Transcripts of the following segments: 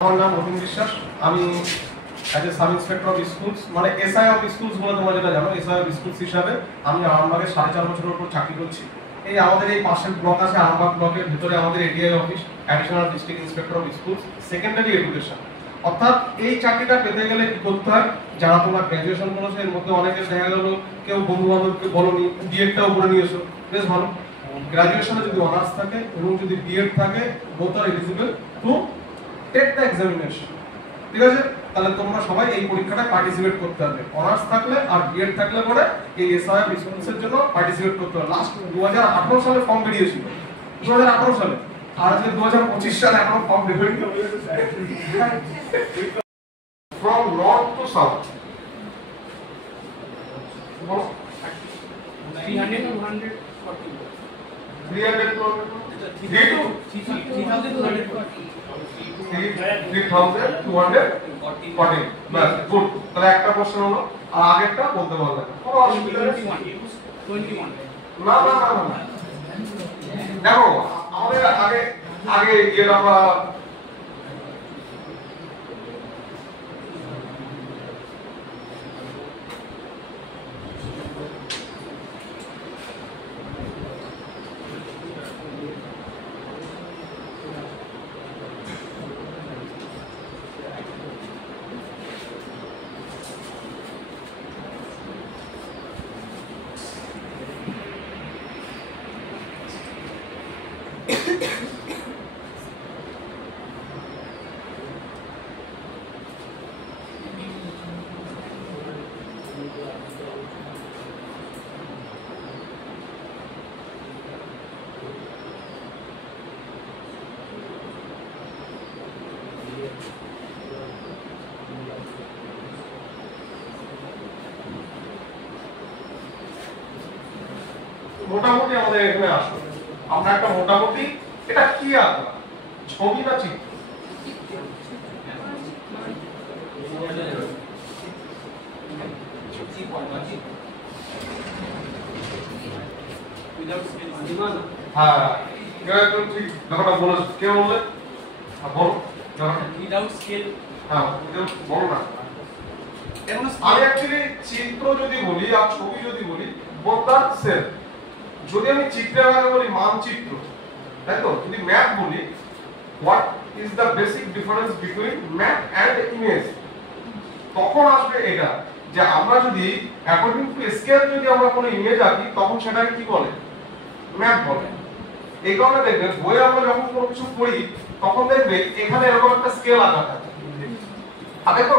আমার নাম অতীন বিশ্বাস। আমি as a sub inspector of schools, মানে এসআই অফ স্কুলস বলে তোমরা যেটা জানো, এসআই অফ স্কুলস হিসাবে আমি আরামবাগে 4.5 বছরের উপর চাকরি করছি। এই আমাদের এই পাশের ব্লক আছে, আরামবাগ ব্লকের ভিতরে আমাদের ADI office, additional district inspector of schools secondary education. অর্থাৎ এই চাকরিটা পেতে গেলে কি করতে হয়, যারা তোমরা গ্র্যাজুয়েশন করেছো এর মধ্যে অনেকের দেখা গেল কেউ বন্ধু বান্ধবকে বলনি বিএডটাও করে নিয়েছো, বেশ ভালো। গ্র্যাজুয়েশনে যদি অনার্স থাকে এবং যদি বিএড থাকে, both are eligible to take the examination. ঠিক আছে, তাহলে তোমরা সবাই এই পরীক্ষাটা পার্টিসিপেট করতে হবে। অনার্স থাকলে আর বিএড থাকলে পরে এই এসআই স্কুলসের জন্য পার্টিসিপেট করতে হবে। লাস্ট 2018 সালে ফর্ম বেরিয়েছিল, 2018 সালে, আর আজকে 2025 সালে এখনো ফর্ম বেরোয়নি। From north two south 300 to 140. 300 to 3,240 bus good. তাহলে একটা কোশ্চেন হলো, আর আগেরটা বলতে পারলে কোনো অসুবিধা নেই। 21 না না না না, দেখো আমাদের আগে আগে এর আমরা মোটামুটি আমাদের এখানে আসো, আমরা একটা মোটামুটি এটা কি আঁকলাম, ছবি না চিত্র? হ্যাঁ, একদম ঠিক ব্যাপারটা বলেছ। কে বললে? বলো without scale. হ্যাঁ, বলো না। আমি অ্যাকচুয়ালি চিত্র যদি বলি আর ছবি যদি বলি, বোথ আর সেম। যদি আমি চিত্রের আগে বলি মানচিত্র, তাই তো? যদি ম্যাপ বলি, what is the basic difference between map and image, তখন আসবে এটা যে আমরা যদি অ্যাকর্ডিং টু স্কেল যদি আমরা কোনো ইমেজ আঁকি, তখন সেটাকে কি বলে? ম্যাপ বলে। এই কারণে দেখবেন বইয়ে আমরা যখন কোনো কিছু পড়ি, তখন দেখবে এখানে এরকম একটা স্কেল আঁকা থাকে, আগে তো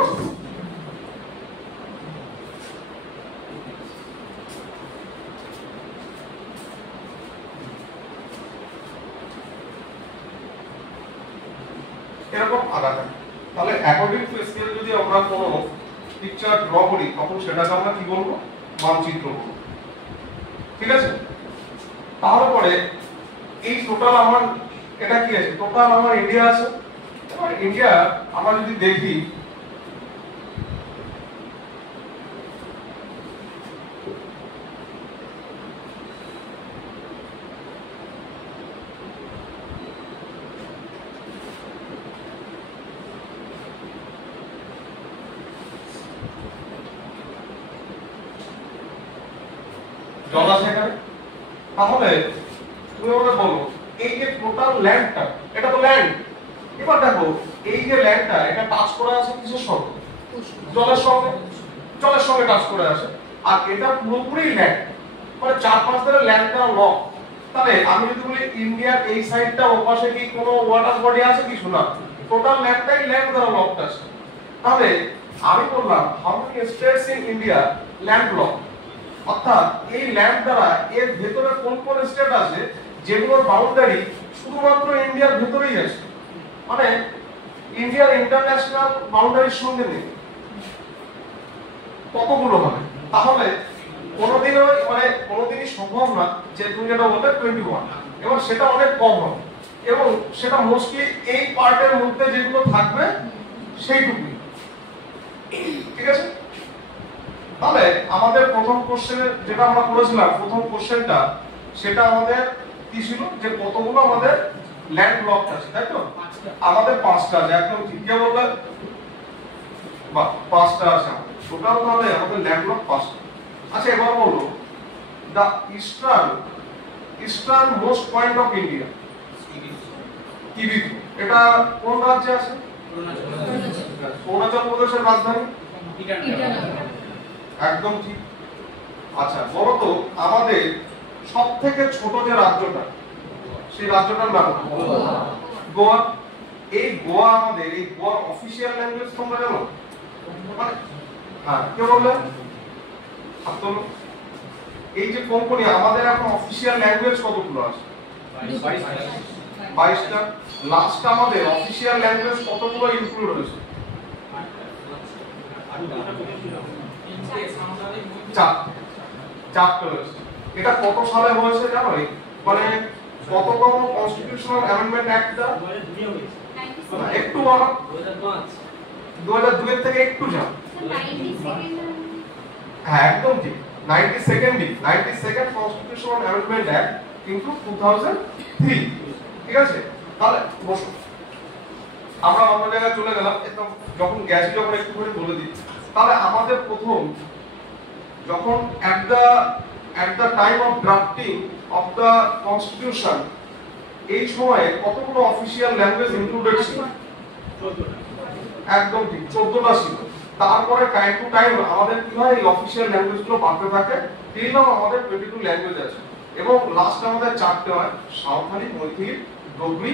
এরকম আঁকা থাকে। তাহলে অ্যাকর্ডিং টু স্কেল যদি আমরা কোনো পিকচার ড্র করি, তখন সেটাকে আমরা কি বলবো? মানচিত্র বলবো। ঠিক আছে, তাহলে পরে এই টোটাল আমার এটা কি আছে? টোটাল আমার ইন্ডিয়া আছে। এবার ইন্ডিয়া আমরা যদি দেখি, জল আছে এখানে, তাহলে তুমি আমাকে বলো এই যে টোটাল ল্যান্ডটা, এটা তো ল্যান্ড। এবার দেখো এই যে ল্যান্ডটা, এটা টাচ করে আছে কিসের সঙ্গে? জলের সঙ্গে। জলের সঙ্গে টাচ করে আছে, আর এটা পুরোপুরি ল্যান্ড, মানে চারপাশ ধরে ল্যান্ডটা লক। তাহলে আমি যদি বলি ইন্ডিয়ার এই সাইডটা ওপাশে কি কোনো ওয়াটার বডি আছে কিছু না, টোটাল ল্যান্ডটাই ল্যান্ড দ্বারা লকড আছে। তাহলে আমি বললাম how many states in India land lock, অর্থাৎ এই ল্যান্ড দ্বারা এর ভেতরে কোন কোন স্টেট আছে যেগুলোর বাউন্ডারি শুধুমাত্র ইন্ডিয়ার ভেতরেই আছে, মানে ইন্ডিয়ার ইন্টারন্যাশনাল বাউন্ডারির সঙ্গে নেই, কতগুলো হবে? তাহলে কোনোদিনই সম্ভব না যে তুমি যেটা বললে 21, এবার সেটা অনেক কম হবে, এবং সেটা মোস্টলি এই পার্টের মধ্যে যেগুলো থাকবে সেইটুকুই। ঠিক আছে, তাহলে আমাদের প্রথম কোশ্চেনে যেটা আমরা করেছিলাম, প্রথম কোশ্চেনটা সেটা আমাদের কি ছিল, যে কতগুলো আমাদের ল্যান্ড লক আছে, তাই তো? 5টা। আমাদের 5টা আছে, একদম ঠিক কে বললে? বাহ, 5টা আছে টোটাল, তাহলে আমাদের ল্যান্ড লক 5টা। আচ্ছা এবার বলো the eastern most point of India Kibithu, এটা কোন রাজ্যে আছে? অরুণাচল প্রদেশের রাজধানী। একদম ঠিক। আচ্ছা বলো তো আমাদের সব থেকে ছোট যে রাজ্যটা, সেই রাজ্যটার নাম? গোয়া। এই গোয়া আমাদের, এই গোয়ার অফিসিয়াল ল্যাঙ্গুয়েজ তোমরা জানো? মানে হ্যাঁ, কে বললে? আব্দুল। এই যে কোম্পানি আমাদের এখন অফিসিয়াল ল্যাঙ্গুয়েজ কতগুলো আছে? 22টা। লাস্ট আমাদের অফিসিয়াল ল্যাঙ্গুয়েজ কতগুলো ইনক্লুড হয়েছে? 4টা হয়েছে। এটা কত সালে হয়েছে জানো? মানে কততম কনস্টিটিউশনাল অ্যামেন্ডমেন্ট অ্যাক্ট দা? একটু বলো। 2002 এর থেকে একটু যাও। হ্যাঁ একদম ঠিক, 92nd কনস্টিটিউশনাল অ্যামেন্ডমেন্ট অ্যাক্ট কিন্তু 2003। ঠিক আছে, তাহলে বসো, আমরা অন্য জায়গায় চলে গেলাম। একদম যখন গেছি, যখন একটু করে বলে দিই, তাহলে আমাদের প্রথম যখন at the time of drafting of the constitution, এই সময়ে কতগুলো অফিসিয়াল ল্যাঙ্গুয়েজ ইনক্লুডেড ছিল? একদম ঠিক, 14টা ছিল। তারপরে টাইম টু টাইম আমাদের কি হয়, এই অফিসিয়াল ল্যাঙ্গুয়েজগুলো বাড়তে থাকে, টিল নাও আমাদের 22 ল্যাঙ্গুয়েজ আছে। এবং লাস্ট আমাদের 4টে হয়, সাঁওতালি, মৈথিলি, ডোগরি,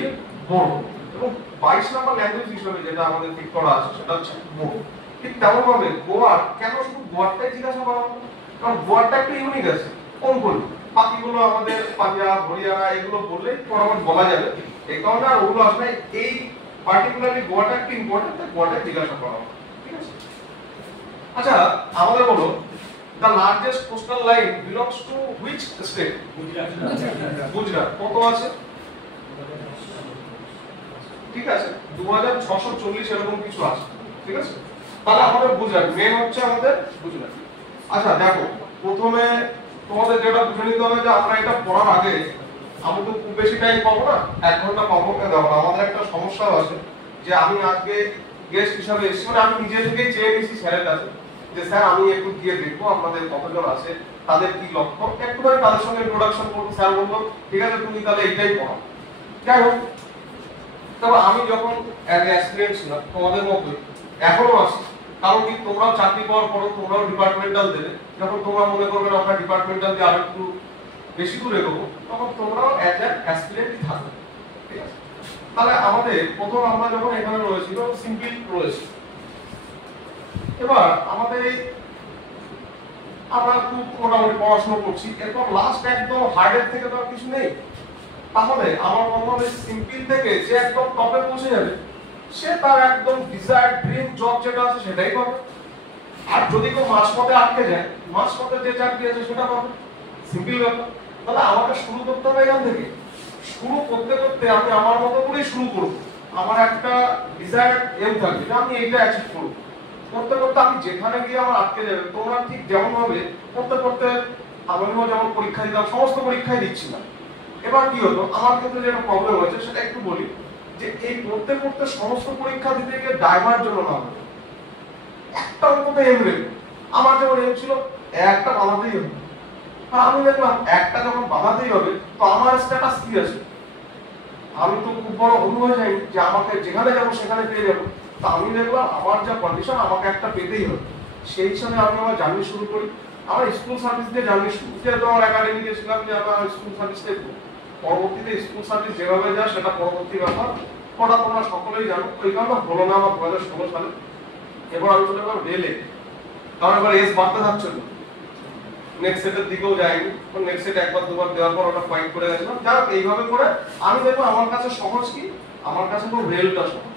বড়ো। এবং 22 নম্বর ল্যাঙ্গুয়েজ হিসেবে যেটা আমাদের ঠিক করা আছে সেটা হচ্ছে বড়ো। ঠিক তেমন ভাবে গোয়ার, কেন শুধু গোয়ারটাই জিজ্ঞাসা করা হলো? কারণ গোয়ারটা একটু ইউনিক আছে। কোন কোন? বাকিগুলো আমাদের পাঞ্জাব, হরিয়ানা এগুলো বললেই ফটাফট বলা যাবে, এই কারণে আর ওগুলো আসলে এই পার্টিকুলারলি গোয়াটা একটু ইম্পর্টেন্ট, তাই গোয়াটা জিজ্ঞাসা করা হবে। ঠিক আছে। আচ্ছা আমাদের বলো the largest coastal line belongs to which state? Gujarat. কত আছে? ঠিক আছে, 2640 এরকম কিছু আছে। ঠিক আছে, তাহলে আমাদের গুজরাট মেন হচ্ছে আমাদের গুজরাট। আচ্ছা দেখো, প্রথমে তোমাদের যেটা বুঝে নিতে হবে যে আমরা এটা পড়ার আগে আমি তো খুব বেশি টাইম পাবো না, 1 ঘন্টা পাবো না। দেখো আমাদের একটা সমস্যা আছে যে আমি আজকে গেস্ট হিসাবে এসেছি, মানে আমি নিজে থেকেই চেয়ে নিয়েছি স্যারের কাছে যে স্যার আমি একটু গিয়ে দেখবো আপনাদের কতজন আছে, তাদের কি লক্ষ্য, একটুখানি তাদের সঙ্গে ইন্ট্রোডাকশন করবো। স্যার বললো ঠিক আছে তুমি তাহলে এইটাই পড়াও। যাই হোক, তবে আমি যখন এক্সপিরিয়েন্স ছিলাম তোমাদের মতোই এখনো আছি, কারণ কি তোমরাও চাকরি পাওয়ার পরও তোমরাও ডিপার্টমেন্টাল দেবে, যখন তোমরা মনে করবে না আমরা ডিপার্টমেন্টাল দিয়ে আরো একটু বেশি দূর এগোবো, তখন তোমরাও অ্যাজ অ্যান অ্যাসপিরেন্টই থাকবে। ঠিক আছে, তাহলে আমাদের প্রথম আমরা যখন এখানে রয়েছিল সিম্পল রয়েছে। এবার আমাদের আমরা খুব মোটামুটি পড়াশোনা করছি, এরপর লাস্ট একদম হার্ডের থেকে তো আর কিছু নেই। তাহলে আমার মনে হয় সিম্পল থেকে যে একদম টপে পৌঁছে যাবে, সে তার একদম ডিজায়ার্ড ড্রিম জব যেটা আছে সেটাই পাবে। আর যদি কেউ মাঝপথে আটকে যায়, মাঝপথে যে চাকরি আছে সেটা পাবে। সিম্পল ব্যাপার। তাহলে আমাকে শুরু করতে হবে এখান থেকে। শুরু করতে করতে আমি আমার মতো করেই শুরু করব। আমার একটা ডিজায়ার্ড এম থাকবে যে আমি এইটা অ্যাচিভ করব। করতে করতে আমি যেখানে গিয়ে আমার আটকে যাবে, তোমরা ঠিক যেমন ভাবে করতে করতে আমিও যেমন পরীক্ষা দিতাম, সমস্ত পরীক্ষায় দিচ্ছিলাম। এবার কি হলো, আমার ক্ষেত্রে যেটা প্রবলেম হয়েছে সেটা একটু বলি, যে এই পড়তে পড়তে সমস্ত পরীক্ষা দিতে গিয়ে ড্রাইভার জন্য না হবে একটা অন্তত এম রেখে। আমার যেমন এম ছিল একটা বানাতেই হবে, আর আমি দেখলাম একটা যখন বানাতেই হবে তো আমার স্ট্যাটাস কি আছে, আমি তো খুব বড় অন্য হয়ে যাই যে আমাকে যেখানে যাবো সেখানে পেয়ে যাবো। তা আমি দেখলাম আমার যা কন্ডিশন আমাকে একটা পেতেই হবে। সেই হিসাবে আমি আমার জার্নি শুরু করি। আমার স্কুল সার্ভিস দিয়ে জার্নি শুরু, যেহেতু আমার একাডেমি গেছিলাম যে আমার স্কুল সার্ভিসটাই করবো। পরবর্তীতে স্কুল সার্ভিস যেভাবে যায় সেটা পরবর্তী ব্যাপার, ওটা তোমরা সকলেই জানো। ওই কারণে হলো না আমার 2016 সালে। এবার আমি চলে গেলাম রেলে, কারণ এবার এস বাড়তে থাকছে না, নেক্সট সেটের দিকেও যাইনি। নেক্সট সেট একবার দুবার দেওয়ার পর ওটা ফাইট করে গেছিলাম। যাই হোক, এইভাবে করে আমি দেখবো আমার কাছে সহজ কি, আমার কাছে তো রেলটা সহজ।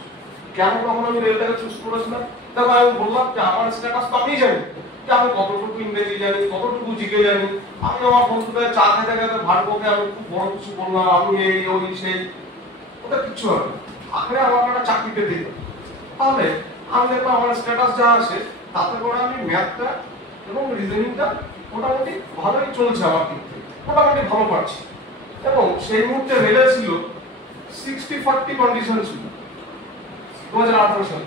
কেন তখন আমি রেলটাকে চুজ করেছিলাম? দেখো আমি বললাম যে আমার স্ট্যাটাস তো আমি জানি যে আমি কতটুকু ইংরেজি জানি, কতটুকু জিকে জানি। আমি আমার বন্ধুদের চা খেতে খেতে ভাটবকে আমি খুব বড় কিছু বললাম, আমি এই ওই সেই, ওটা কিচ্ছু হবে না। আগে আমার একটা চাকরি পেতে দিত। তাহলে আমি দেখলাম আমার স্ট্যাটাস যা আছে তাতে করে আমি ম্যাথটা এবং রিজনিংটা মোটামুটি ভালোই চলছে আমার ক্ষেত্রে, মোটামুটি ভালো পারছি। এবং সেই মুহূর্তে রেলে ছিল 60-40 কন্ডিশন ছিল 2018 সালে।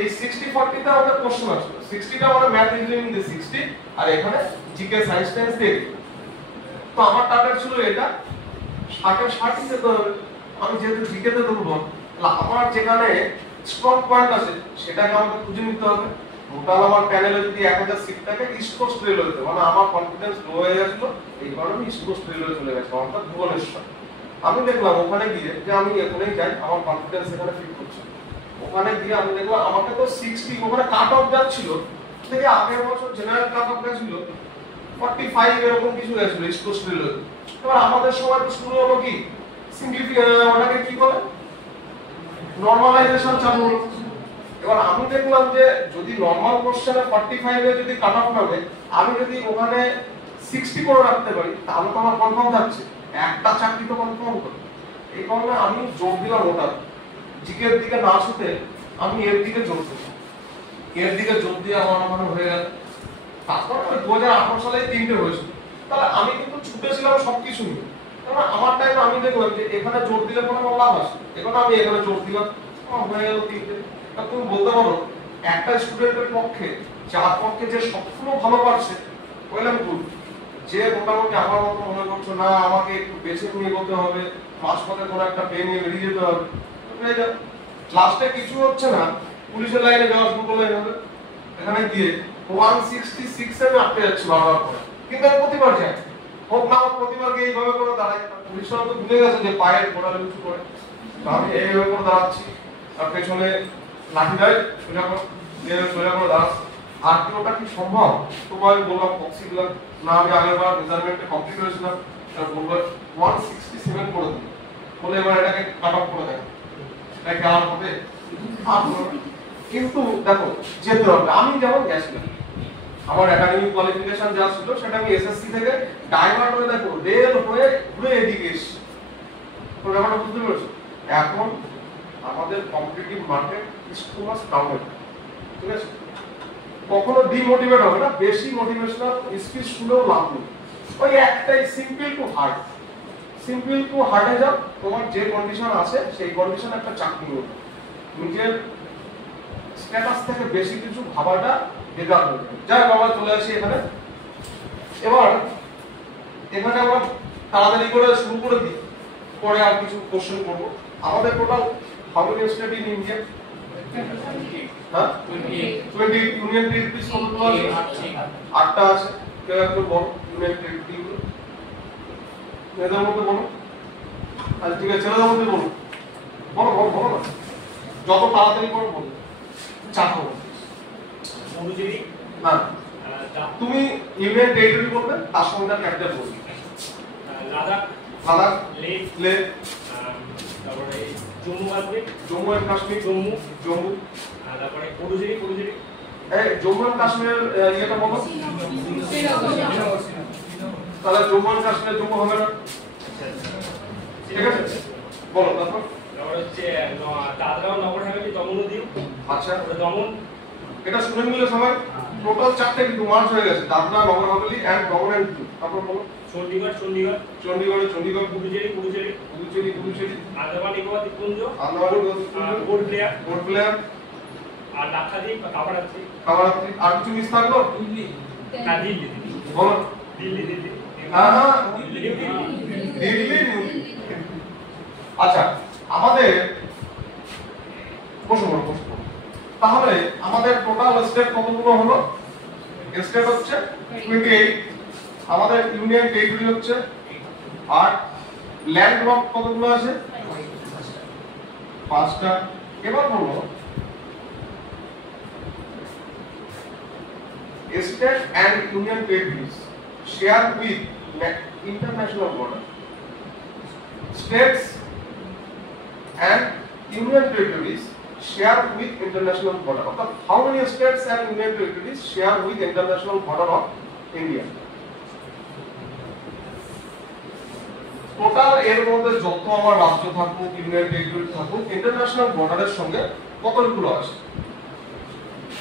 এই 60-40 টা আমাদের কোশ্চেন আসলো, 60 টা আমাদের ম্যাথ রিজনিং দিয়ে 60 আর এখানে জিকে সায়েন্স টেন্স দিয়ে। তো আমার টার্গেট ছিল এটা 60 যেতে হবে। আমি যেহেতু জিকে তে দেবো, আমার যেখানে স্ট্রং পয়েন্ট আছে সেটাকে আমাকে খুঁজে নিতে হবে। টোটাল আমার প্যানেলে যদি 1000 সিট থাকে, ইস্ট কোস্ট রেলওয়েতে, মানে আমার কনফিডেন্স লো হয়ে গেছিল, এই কারণে ইস্ট কোস্ট রেলওয়ে চলে গেছে, অর্থাৎ ভুবনেশ্বর। আমি দেখলাম ওখানে গিয়ে যে আমি এখানেই যাই, আমার কনফিডেন্স এখানে ফিট করছে। ওখানে গিয়ে আমি দেখলাম আমাকে তো 60 ওখানে কাট অফ যাচ্ছিল, থেকে আগের বছর জেনারেল কাট অফ গেছিল 45 এরকম কিছু গেছিল ইস্ট কোস্ট রেলওয়ে। এবার আমাদের সময় তো শুরু হলো কি ওটাকে কি বলে নরমালাইজেশন চালু হলো। এবার আমি দেখলাম যে যদি নরমাল কোশ্চেনে 45 এ যদি কাট অফ নামে, আমি যদি ওখানে 60 করে রাখতে পারি তাহলে তো আমার কনফার্ম থাকছে, একটা চাকরি তো কনফার্ম করে। এই কারণে আমি জোর দিলাম ওটা, জিকের দিকে না শুতে আমি এর দিকে জোর দিলাম। এর দিকে জোর দিয়ে আমার মনে হয়ে গেল। তারপর 2018 সালে 3টে হয়েছিল, তাহলে আমি কিন্তু ছুটেছিলাম সবকিছু নিয়ে। কারণ আমার টাইমে আমি দেখলাম যে এখানে জোর দিলে কোনো লাভ আছে, এখন আমি এখানে জোর দিলাম, হয়ে গেল 3টে। তুমি বলতে পারো একটা স্টুডেন্টের পক্ষে যার পক্ষে যে সবগুলো ভালো পারছে বললাম গুড, যে মোটামুটি আমার মতো মনে করছো না আমাকে একটু বেছে নিয়ে করতে হবে, মাঝপথে কোনো একটা পেন নিয়ে বেরিয়ে যেতে হবে, লাস্টে কিছু হচ্ছে না, পুলিশের লাইনে যাওয়া শুরু করলে হবে। এখানে গিয়ে 166 এ আটকে যাচ্ছে বারবার করে, কিন্তু আমি প্রতিবার যাই, হোক না হোক প্রতিবার গিয়ে এইভাবে করে দাঁড়াই। পুলিশরা তো ভুলে গেছে যে পায়ের গোড়ালে উঁচু করে, আমি এইভাবে করে দাঁড়াচ্ছি, আর পেছনে লাঠি দেয় সোজা করে দাঁড়াচ্ছি। আর কি ওটা কি সম্ভব? তোমায় বললাম পক্সিগুলার না, আমি আগেরবার মেজারমেন্টে কমপ্লিট হয়েছিলাম, এটা বলবো 167 করে দিই, বলে এবার এটাকে কাট অফ করে দেয়, এটা কি আর হবে? কিন্তু দেখো যেতে হবে। আমি যেমন গেছিলাম, আমার একাডেমিক কোয়ালিফিকেশন যা ছিল সেটা আমি এসএসসি থেকে ডাইভার্ট হয়ে দেখো রেল হয়ে ঘুরে এদিকে এসেছি। তো ব্যাপারটা বুঝতে পেরেছো? এখন আমাদের competitive market is too much crowded, ঠিক আছে? কখনো ডিমোটিভেট হবে না, বেশি মোটিভেশনাল স্পিচ শুনেও লাভ নেই। ওই একটাই, simple to hard. Simple to হার্ডে যাও, তোমার যে কন্ডিশন আছে সেই কন্ডিশন একটা চাকরি করবে। নিজের স্ট্যাটাস থেকে বেশি কিছু ভাবাটা বেকার হয়ে যাবে। যাই বাবা চলে আসি এখানে। এবার এখানে আমরা তাড়াতাড়ি করে শুরু করে দিই, পরে আর কিছু কোশ্চেন করবো। আমাদের total how many state in India? হ্যাঁ 20 ইউনিয়ন টেরিটরিজ কতগুলো আছে? 8টা আছে। কেউ একটু বলো ইউনিয়ন টেরিটরি গুলো মেয়েদের মধ্যে বলো। আচ্ছা ঠিক আছে, ছেলেদের মধ্যে বলো, বলো বলো বলো না, যত তাড়াতাড়ি করে বলো। চাকর পুডুচেরি, হ্যাঁ তুমি ইউনিয়ন টেরিটরি বলবে, তার সঙ্গে তার ক্যাপিটাল বলবে। লাদাখ, লাদাখ, লে, তারপরে জম্মু কাশ্মীর, জম্মু এন্ড কাশ্মীর, জম্মু, তারপরে পুডুচেরি, এই জম্মু এন্ড কাশ্মীরের ইয়েটা বলো। তাহলে জম্মু এন্ড কাশ্মীরের জম্মু হবে না, ঠিক আছে? বলো তারপর। তারপরে হচ্ছে দাদরা ও নগর হাভেলি, দমন ও দিউ। আচ্ছা দমন, এটা শুনে নিলে সবাই, টোটাল 4টে কিন্তু মার্চ হয়ে গেছে, দাদরা নগর হাভেলি এন্ড দমন এন্ড দিউ। তারপর বলো। চণ্ডীগড়, চণ্ডীগড়, পুডুচেরি, আন্দামান নিকোবর দ্বীপপুঞ্জ, পোর্ট ব্লেয়ার, আর লাক্ষাদ্বীপ, কাভারাত্রি। আর কিছু মিস থাকলো? হ্যাঁ, দিল্লি, বলো। দিল্লি। হ্যাঁ দিল্লি। দিল্লি। আচ্ছা আমাদের বসো। তাহলে আমাদের টোটাল স্টেট কতগুলো হলো? স্টেট হচ্ছে 28, আমাদের ইউনিয়ন টেরিটরি হচ্ছে 8, ল্যান্ড ড্রপ কতগুলো আছে? 5টা। এবার বলবো state and union territories share with international border. States and union territories share with international border. How many states and union territories share with international border of India? Total এর মধ্যে যত আমার রাজ্য থাকুক, ইউনিয়ন টেরিটরি থাকুক, international বর্ডারের সঙ্গে কতগুলো আছে?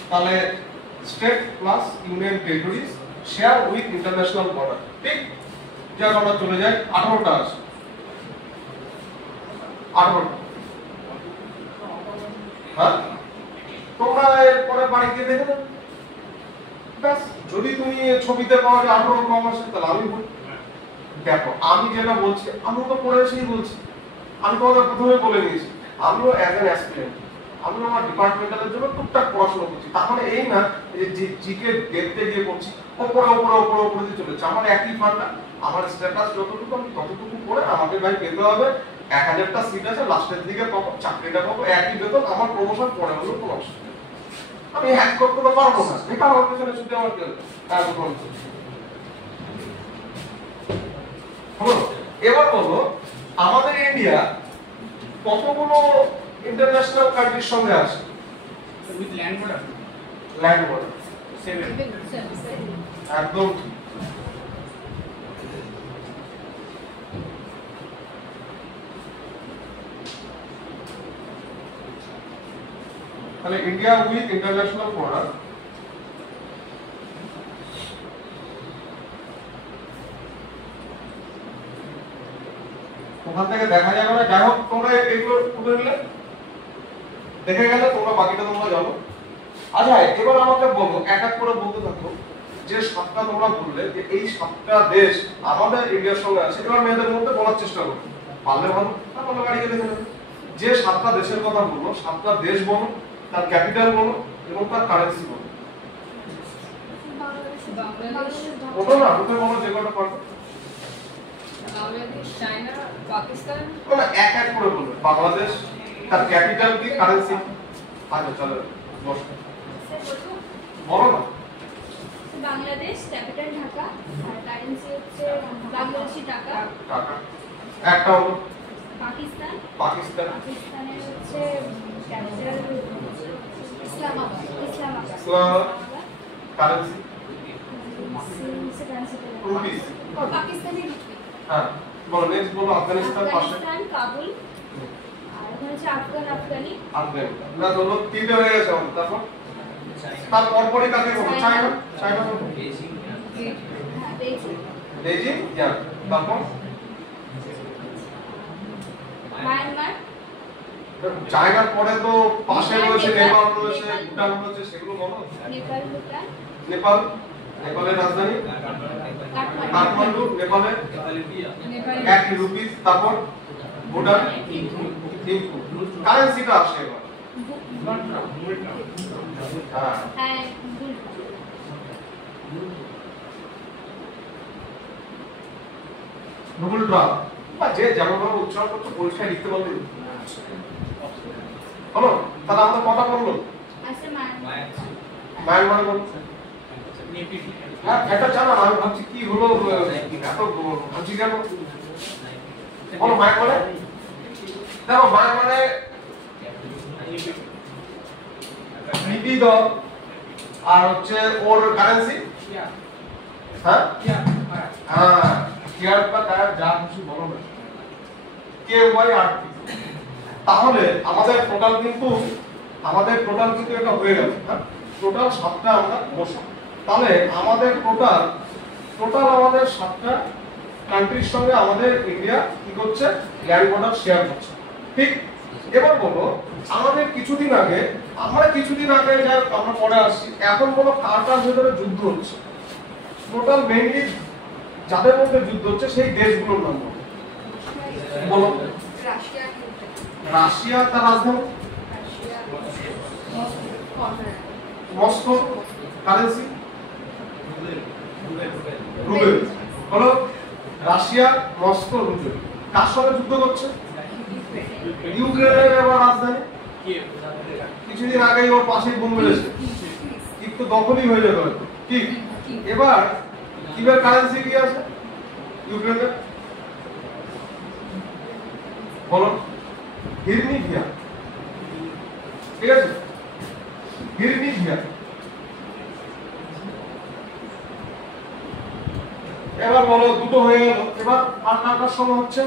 তাহলে state plus union territories share with international border, ঠিক? যাক আমরা চলে যাই, 18টা আছে। 18টা। হ্যাঁ, তোমরা এরপরে বাড়ি গিয়ে দেখে নেবে। ব্যাস, যদি তুমি ছবিতে পাওয়া যায় 18 কম আসে তাহলে আমি বলি। দেখো আমি যেটা বলছি আমি তো পড়ে এসেই বলছি, আমি তোমাদের প্রথমে বলে নিয়েছি আমিও অ্যাজ অ্যান অ্যাসপিরেন্ট আমি আমার ডিপার্টমেন্টালের জন্য টুকটাক পড়াশোনা করছি। তাহলে এই না যে জিকে দেখতে গিয়ে পড়ছি ওপরে ওপরে ওপরে ওপরে দিয়ে চলেছে। আমার একই ফান্ডা, আমার স্ট্যাটাস যতটুকু আমি ততটুকু করে আমাকে ভাই পেতে হবে 1000টা সিট আছে, লাস্টের দিকে পাবো চাকরিটা পাবো একই বেতন, আমার প্রমোশন পরে হলো কোনো অসুবিধা নেই। আমি হ্যাক করতে তো পারবো না, এটা আমার পেছনে ছুটে আমার কেউ এবার বলো আমাদের ইন্ডিয়া কতগুলো ইন্টারন্যাশনাল কান্ট্রির সঙ্গে আছে? With land border land border 7 একদম ঠিক। তাহলে ইন্ডিয়া উইথ ইন্টারন্যাশনাল বর্ডার ওখান থেকে দেখা যাবে না। যাই হোক তোমরা এগুলো তুলে নিলে দেখে গেলে তোমরা বাকিটা তোমরা জানো। আচ্ছা এবার আমাকে বলো এক এক করে বলতে থাকো যে 7টা তোমরা বললে যে এই 7টা দেশ আমাদের ইন্ডিয়ার সঙ্গে আছে, এবার মেয়েদের মধ্যে বলার চেষ্টা করো, পারলে ভালো না পারলে গাড়িকে দেখে নেবে। যে 7টা দেশের কথা বললো 7টা দেশ বলো, তার ক্যাপিটাল বলো এবং তার কারেন্সি বলো। ওটা না ওটা বলো যে কটা পারবে। বাংলাদেশ, চায়না, পাকিস্তান। ওটা এক এক করে বলবে। বাংলাদেশ, তার ক্যাপিটাল কি, কারেন্সি। আচ্ছা চলো বসো বলো না। বাংলাদেশ ক্যাপিটাল ঢাকা আর কারেন্সি হচ্ছে বাংলাদেশি টাকা। টাকা একটা হলো। পাকিস্তান, পাকিস্তান পাকিস্তানের হচ্ছে capital Islamabad. Islamabad currency rupees. Pakistani rupee. হ্যাঁ বলো নেক্সট বলো। আফগানিস্তান পাশে। আফগানিস্তান কাবুল আর এখানে হচ্ছে আফগানি। আফগান না হলো তিনটে হয়ে গেছে আমাদের। তারপর পরে কাকে বলবো? চায়না। চায়না বলবো হ্যাঁ বেইজিং। বেজিং ইয়া। তারপর মায়ানমার। চায়নার পরে তো পাশে রয়েছে নেপাল রয়েছে, ভুটান রয়েছে, সেগুলো বলো। নেপাল, ভুটান। নেপাল, নেপালের রাজধানী কাঠমান্ডু। নেপালের একই রুপিস। তারপর ভুটান থিম্পু। কারেন্সিটা আসে এবার। হ্যাঁ হ্যাঁ রুবল ড্রপ বা যে যেমন ভাবে উচ্চারণ করতে পরীক্ষায় লিখতে পারবে। হলো তাহলে আমরা কথা বললো আচ্ছা মায়ানমার বলো। হ্যাঁ এটা জানো আমি ভাবছি কি হলো এত ভাবছি কেন বলো। মায়ানমারে দেখো মায়ানমারে লিপি দাও আর হচ্ছে ওর কারেন্সি। হ্যাঁ হ্যাঁ কেয়ার বা কায়ার যা খুশি বলো না কে ওয়াই আর টি। তাহলে আমাদের টোটাল কিন্তু এটা হয়ে গেল। টোটাল 7টা আমরা বসলাম। তাহলে আমাদের টোটাল আমাদের 7টা কান্ট্রির সঙ্গে আমাদের ইন্ডিয়া কি করছে ল্যান্ড বর্ডার শেয়ার করছে। ঠিক এবার বলো আমাদের কিছুদিন আগে যা আমরা পরে আসছি এখন বলো কার ভেতরে যুদ্ধ হচ্ছে। টোটাল মেইনলি যাদের মধ্যে যুদ্ধ হচ্ছে সেই দেশগুলোর নাম বলো। রাশিয়া তার রাজধানী মস্কো। কারেন্সি রুবেল। বলো রাশিয়া মস্কো রুবেল। কার সঙ্গে যুদ্ধ করছে? ইউক্রেনের এবার রাজধানী কিছুদিন আগেই ওর পাশেই বোম মেরেছে। কিন্তু দখলই হয়ে যাবে হয়তো। কি এবার কিভাবে কারেন্সি কি আছে ইউক্রেনের বলো? হিরনিভিয়া। ঠিক আছে হিরনিভিয়া। এবার বলো দুটো হয়ে গেল। এবার আর কার সঙ্গে হচ্ছে?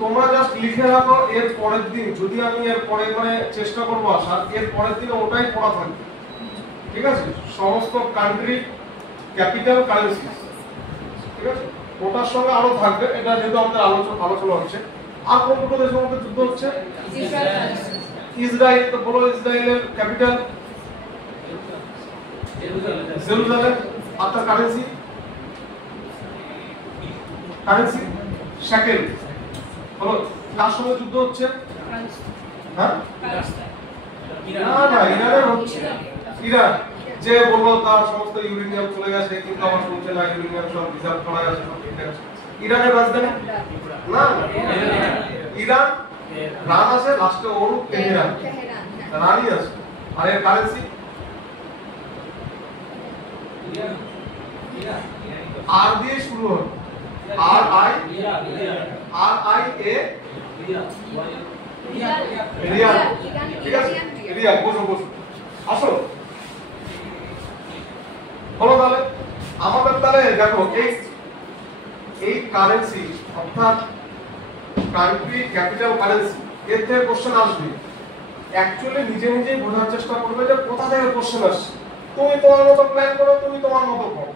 তোমরা জাস্ট লিখে রাখো এর পরের দিন যদি আমি এর পরে মানে চেষ্টা করবো আসার এর পরের দিনে ওটাই পড়া থাকবে। ঠিক আছে সমস্ত কান্ট্রি ক্যাপিটাল কারেন্সি। ঠিক আছে ওটার সঙ্গে আরো থাকবে, এটা যেহেতু আমাদের আলোচনা হচ্ছে। আর কোন দুটো দেশের মধ্যে যুদ্ধ হচ্ছে? ইসরায়েল। তো বলো ইসরায়েলের ক্যাপিটাল? জেরুজালেম। আর তার কারেন্সি শেকেল। বলো কার সঙ্গে যুদ্ধ হচ্ছে? হ্যাঁ না না, ইরানের হচ্ছে। ইরান যে বললো তার সমস্ত ইউরেনিয়াম চলে গেছে, কিন্তু আমার শুনছে না ইউরেনিয়াম সব রিজার্ভ করা গেছে, সব ঠিক আছে। ইরানের রাজধানী না ইরান, রান আছে লাস্টে ওর তেহরান, রানি আছে। আর এর কারেন্সি আর দিয়ে শুরু হয়, আর আই এ রিয়াল। ঠিক আছে, রিয়াল। বসো আসো। বলো তাহলে আমাদের তাহলে দেখো এই কারেন্সি অর্থাৎ কান্ট্রি ক্যাপিটাল কারেন্সি, এর থেকে কোশ্চেন আসবে। অ্যাকচুয়ালি নিজেই বোঝার চেষ্টা করবে যে কোথা থেকে কোশ্চেন আসছে। তুমি তোমার মতো প্ল্যান করো, তুমি তোমার মতো করো।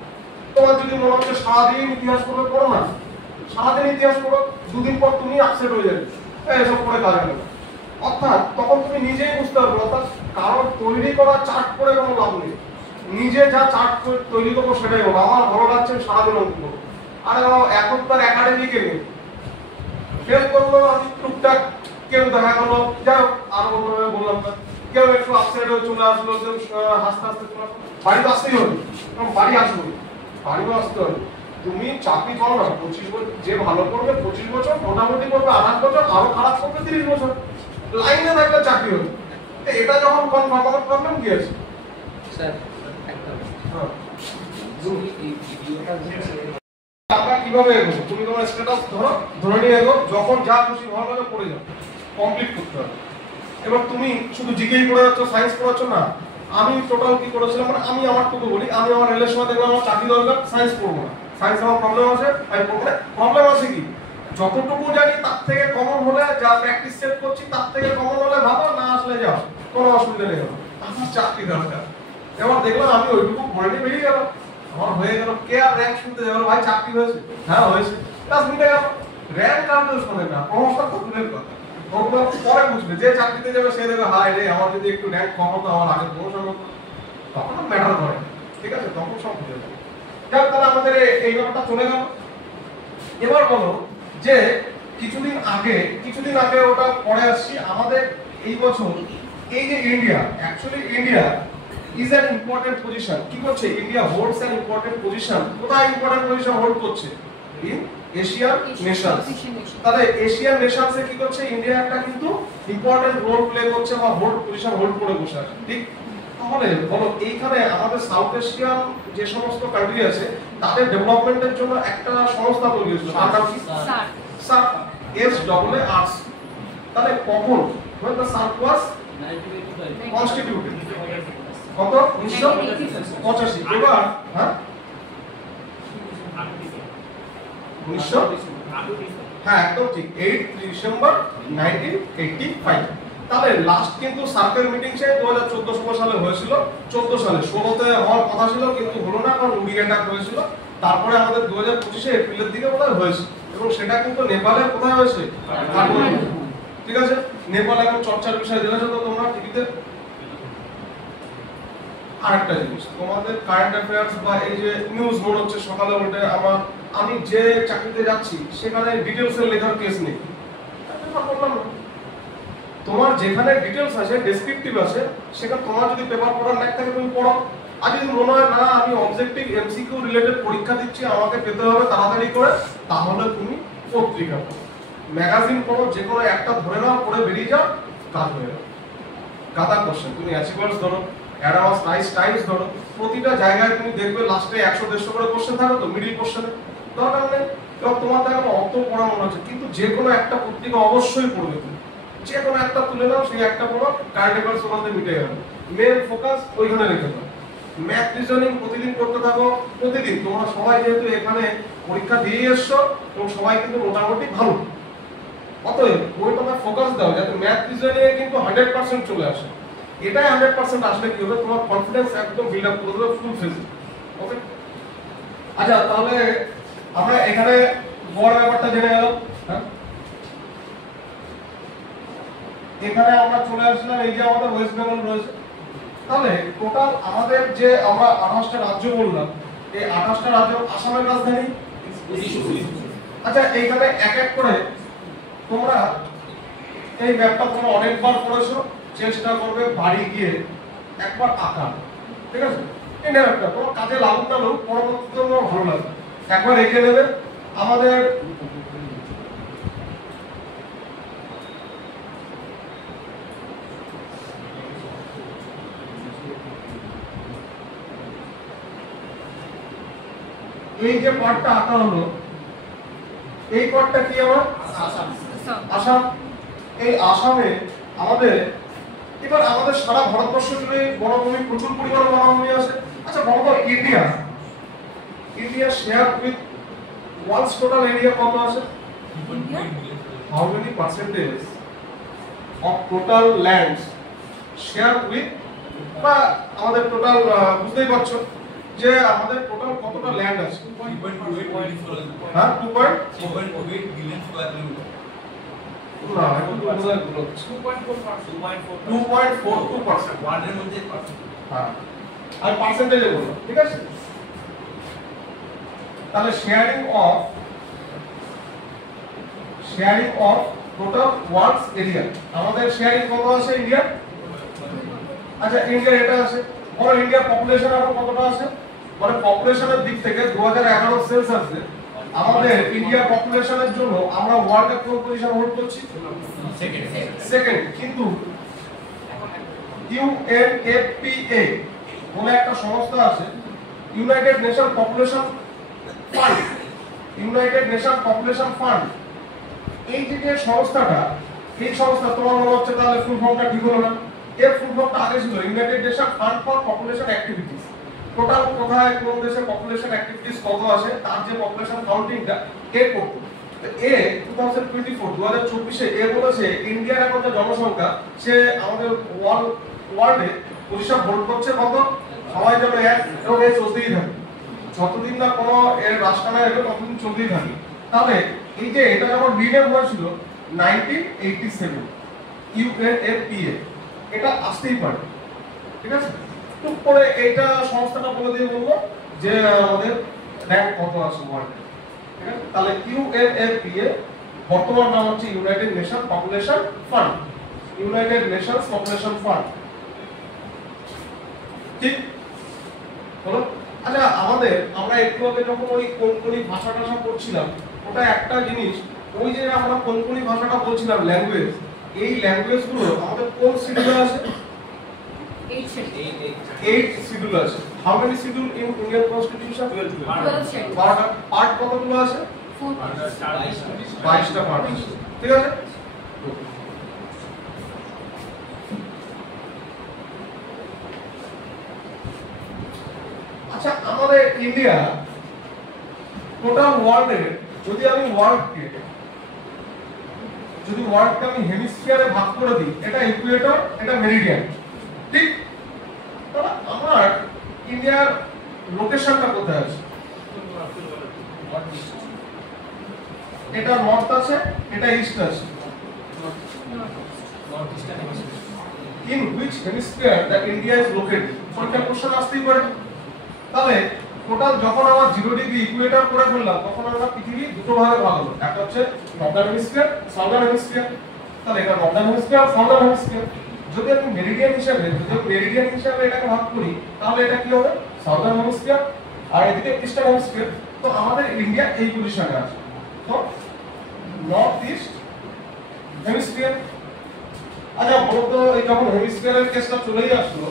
তোমার যদি মনে হচ্ছে সারাদিন ইতিহাস পড়ো না, সারাদিন ইতিহাস পড়ো, দুদিন পর তুমি আপসেট হয়ে যাবে, এসব পড়ে কাজ হবে না। অর্থাৎ তখন তুমি নিজেই বুঝতে পারবে। অর্থাৎ কারোর তৈরি করা চার্ট করে কোনো লাভ নেই, নিজে যা চার্ট তৈরি করবো সেটাই হবো। আমার ভালো লাগছে সারাদিন অঙ্ক করবো। আরে এখন তার একাডেমিকে নেই, ফেল করলো আমি টুকটাক, কেউ দেখা গেলো, যাই হোক আরো অন্যভাবে বললাম না, কেউ একটু আপসেট হয়ে চলে আসলো, কেউ হাসতে হাসতে চলে আসলো। বাড়ি তো আসতেই হবে, বাড়িও আসতে হবে। তুমি চাকরি করো না 25 বছর, যে ভালো করবে 25 বছর, মোটামুটি করবে 8 বছর, আরো খারাপ করবে 30 বছর, লাইনে থাকলে চাকরি হবে। এটা যখন কনফার্ম, আমার প্রবলেম কি আছে স্যার? আমরা কিভাবে এগোবো? তুমি তোমার স্ট্যাটাস ধরে নিয়ে এগো, যখন যা খুশি ভালো লাগে পড়ে যাও, কমপ্লিট করতে হবে। এবার তুমি শুধু জিকেই পড়ে যাচ্ছ, সায়েন্স পড়াচ্ছ না। আমি টোটাল কি করেছিলাম, মানে আমি আমারটুকু বলি, আমি আমার রেলের সময় দেখলাম আমার চাকরি দরকার, সায়েন্স পড়বো না, সায়েন্স আমার প্রবলেম আছে, আমি পড়বো না। প্রবলেম আছে কি, যতটুকু জানি তার থেকে কমন হলে, যা প্র্যাকটিস সেট করছি তার থেকে কমন হলে ভালো, না আসলে যাও, কোনো অসুবিধা নেই। আমার চাকরি দরকার। এবার দেখলাম আমি ওইটুকু পড়ে নিয়ে বেরিয়ে গেলাম, আমার হয়ে গেল। কে আর র্যাঙ্ক শুনতে যাবে? ভাই চাকরি হয়েছে, হ্যাঁ হয়েছে, ক্লাস মিটে গেল। র্যাঙ্ক আর কেউ শোনে না, প্রমোশন তো দূরের কথা, পরে বুঝবে। যে চাকরিতে যাবে সে দেখবে হায় রে, আমার যদি একটু র্যাঙ্ক কম হতো, আমার আগে প্রমোশন হতো, তখন ম্যাটার করে। ঠিক আছে, তখন সব বুঝে যাবে। যাক, তাহলে আমাদের এই ব্যাপারটা চলে গেল। এবার বলো যে কিছুদিন আগে ওটা পরে আসছি, আমাদের এই বছর এই যে India, actually India is an important position. কি করছে India? holds an important position. কোথায় ইম্পর্টেন্ট পজিশন হোল্ড করছে? In Asian Nations. তাহলে এশিয়ান নেশনসে কি করছে ইন্ডিয়া? একটা কিন্তু ইম্পর্টেন্ট রোল প্লে করছে বা পজিশন হোল্ড করে বসে আছে। ঠিক, তাহলে বলো এইখানে আমাদের সাউথ এশিয়ান যে সমস্ত কান্ট্রি আছে তাদের ডেভেলপমেন্টের জন্য একটা সংস্থা তৈরি হয়েছিল, তার নাম কি? সার্ক। SAARC। তাহলে কখন when the SAARC was constituted? কত? 1985। এবার হ্যাঁ 1900, হ্যাঁ একদম ঠিক, 8 ডিসেম্বর 1985। তাহলে লাস্ট কিন্তু সার্কেল মিটিং সে 2014 সালে হয়েছিল। 14 সালে 16তে হওয়ার কথা ছিল, কিন্তু হলো না, কারণ উড়ি অ্যাটাক হয়েছিল। তারপরে আমাদের 2025 এপ্রিলের দিকে বোধহয় হয়েছে, এবং সেটা কিন্তু নেপালের কোথায় হয়েছে? কাঠমান্ডু। ঠিক আছে, নেপাল এখন চর্চার বিষয় দেখেছো তো তোমরা টিভিতে। আরেকটা জিনিস, তোমাদের কারেন্ট অ্যাফেয়ার্স বা এই যে নিউজ মোড হচ্ছে সকালে উঠে, আমি যে চাকরিতে যাচ্ছি সেখানে ডিটেলস এর লেখার কেস নেই। তোমার যেখানে ডিটেলস আছে, ডেসক্রিপটিভ আছে, সেখানে তোমার যদি পেপার পড়ার ল্যাগ থাকে তুমি পড়ো। আর যদি মনে হয় না আমি অবজেক্টিভ এমসিকিউ রিলেটেড পরীক্ষা দিচ্ছি, আমাকে পেতে হবে তাড়াতাড়ি করে, তাহলে তুমি পত্রিকা পড়ো, ম্যাগাজিন পড়ো, যে কোনো একটা ধরে নাও, পড়ে বেরিয়ে যাও, কাজ হয়ে যাও। গাদা কোশ্চেন, তুমি অ্যাচিভার্স ধরো, অ্যাডামাস টাইমস ধরো, প্রতিটা জায়গায় তুমি দেখবে লাস্টে 100-150 করে কোশ্চেন থাকে, তো মিডিল কোশ্চেনে দরকার নেই। এবং তোমার দেখো অত পড়া মনে হচ্ছে, কিন্তু যে কোনো একটা পত্রিকা অবশ্যই পড়বে, তুমি যে কোনো একটা তুলে নাও, সেই একটা পড়ো, কারেন্ট অ্যাফেয়ার্স ওখানে মিটে গেল। মেন ফোকাস ওইখানে রেখে দাও। ম্যাথ রিজনিং প্রতিদিন করতে থাকো, প্রতিদিন। তোমরা সবাই যেহেতু এখানে পরীক্ষা দিয়ে এসছো এবং সবাই কিন্তু মোটামুটি ভালো, অতএব ওইটা ফোকাস দাও যাতে ম্যাথ রিজনিং এ কিন্তু 100% চলে আসে। এটাই 100% আসলে কি হবে, তোমার কনফিডেন্স একদম বিল্ড আপ করে দেবে ফুল ফেজে। ওকে, আচ্ছা তাহলে আমরা এখানে বড় ব্যাপারটা জেনে গেলাম। হ্যাঁ, এখানে আমরা চলে আসলাম, এই যে আমাদের ওয়েস্ট বেঙ্গল রয়েছে। তাহলে টোটাল আমাদের যে আমরা 28টা রাজ্য বললাম, এই 28টা রাজ্য আসামের রাজধানী। আচ্ছা, এইখানে এক এক করে তোমরা এই ম্যাপটা তোমরা অনেকবার পড়েছো, চেষ্টা করবে বাড়ি গিয়ে একবার আঁকা, ঠিক আছে? এই ম্যাপটা তোমার কাজে লাগুক না লাগুক, পরবর্তীতে তোমার ভালো লাগবে, একবার এঁকে নেবে। আমাদের এই যে পার্টটা আঁকা হলো, এই পার্টটা কি আমার আসাম। এই আসামে আমাদের এবার আমাদের সারা ভারতবর্ষ জুড়ে বনভূমি প্রচুর পরিমাণে বনভূমি আছে। আচ্ছা বলো তো, India share with world's total area কত আছে? How many percentage of total lands share with, বা আমাদের টোটাল বুঝতেই পারছো যে আমাদের টোটাল কতটা ল্যান্ড আছে? হ্যাঁ, 2.8 বিলিয়ন স্কয়ার কিলোমিটার। না, এটা তো বোঝায় ভুল হচ্ছে। 2.42% ওয়ার্ল্ডের মধ্যে। হ্যাঁ, আর পার্সেন্টেজে বলো, ঠিক আছে? তাহলে sharing of total world's area, আমাদের শেয়ারিং কত আছে ইন্ডিয়া? আচ্ছা, ইন্ডিয়া এটা আছে। বলো ইন্ডিয়ার পপুলেশন এখন কতটা আছে? মানে পপুলেশনের দিক থেকে 2011 সেন্সাসে আমাদের ইন্ডিয়া পপুলেশনের জন্য আমরা ওয়ার্ল্ডে কোন পজিশন হোল্ড করছি? সেকেন্ড। কিন্তু ইউএনএফপিএ বলে একটা সংস্থা আছে, ইউনাইটেড নেশন পপুলেশন ফান্ড। এই যে সংস্থাটা, এই সংস্থা তোমার মনে হচ্ছে তাহলে ফুল ফর্মটা ঠিক হলো না। এর ফুল ফর্মটা আগে ছিল United nation fund for population activities. Total কোথায় কোন দেশে পপুলেশন অ্যাক্টিভিটিস কত আছে তার যে পপুলেশন কাউন্টিংটা এ করতো। এ 2024 এ বলেছে ইন্ডিয়ার এখন যে জনসংখ্যা সে আমাদের ওয়ার্ল্ডে পজিশন হোল্ড করছে কত? সবাই যেন এক, এবং এ চলতেই থাকে যতদিন না কোনো এর রাষ্ট্রনা এলো ততদিন চলতেই থাকে। তাহলে এই যে এটা যখন রিনেম হয়েছিল 1987 ইউএনএফপিএ, এটা আসতেই পারে, ঠিক আছে? টুক করে এইটা সংস্থাটা বলে দিয়ে বলবো যে আমাদের র্যাঙ্ক কত আছে ওয়ার্ল্ডে, ঠিক আছে? তাহলে ইউএনএফপিএ বর্তমান নাম হচ্ছে United nation population fund, United Nations population fund, ঠিক হলো? আচ্ছা, আমরা একটু আগে যখন ওই কোঙ্কনি ভাষাটা পড়ছিলাম, ওটা একটা জিনিস, ওই যে আমরা কোঙ্কনি ভাষাটা বলছিলাম ল্যাঙ্গুয়েজ, এই ল্যাঙ্গুয়েজ গুলো আমাদের কোন শিডিউলে আছে? 8 শিডিউল আছে। How many schedule in Indian constitution? 12টা। পার্ট কতগুলো আছে? 22টা পার্ট আছে, ঠিক আছে? আচ্ছা, আমাদের ইন্ডিয়া টোটাল ওয়ার্ল্ডের যদি ওয়ার্ল্ডকে আমি হেমিস্ফিয়ারে ভাগ করে দিই, এটা ইকুয়েটর, এটা মেরিডিয়ান, ঠিক? তাহলে আমার ইন্ডিয়ার লোকেশনটা কোথায় আছে? এটা নর্থ আছে, এটা ইস্ট আছে। In which hemisphere the India is located? পরীক্ষার কোশ্চেন আসতেই পারে। তাহলে টোটাল যখন আমার 0 ডিগ্রি ইকুয়েটর করে ফেললাম, তখন আমরা পৃথিবী দুটো ভাগে ভাগ হলো, একটা হচ্ছে নর্দার্ন হেমিস্ফিয়ার, সাউদার্ন হেমিস্ফিয়ার। তাহলে এটা নর্দার্ন হেমিস্ফিয়ার, সাউদার্ন হেমিস্ফিয়ার। যদি আমি মেরিডিয়ান হিসাবে এটাকে ভাগ করি, তাহলে এটা কি হবে? সাউদার্ন হেমিস্ফিয়ার, আর এদিকে ইস্টার্ন হেমিস্ফিয়ার। তো আমাদের ইন্ডিয়া এই পজিশনে আছে, তো নর্থ ইস্ট হেমিস্ফিয়ার। আচ্ছা বলতো, এই যখন হেমিস্ফিয়ারের কেসটা চলেই আসলো,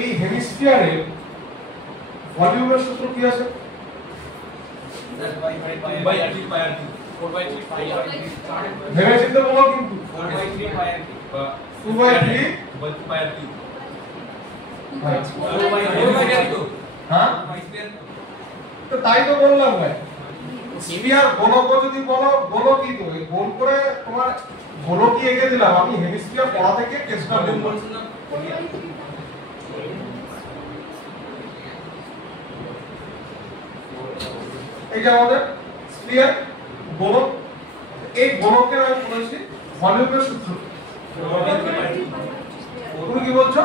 এই হেমিস্ফিয়ারের ভলিউমের সূত্র কি আছে? ভেবে চিন্তে বলো কিন্তু। 2/3 হ্যাঁ, তো তাই তো বললাম ভাই। স্ফিয়ার গোলক যদি বলো কি তো গোল করে তোমার গোলক কি এঁকে দিলাম আমি, হেমিস্ফিয়ার পড়া থেকে কেসটা বলছিলাম। এই যে আমাদের স্ফিয়ার গোলক, এই গোলকের আমি বলেছি ভলিউমের সূত্র। তুমি কি বলছো?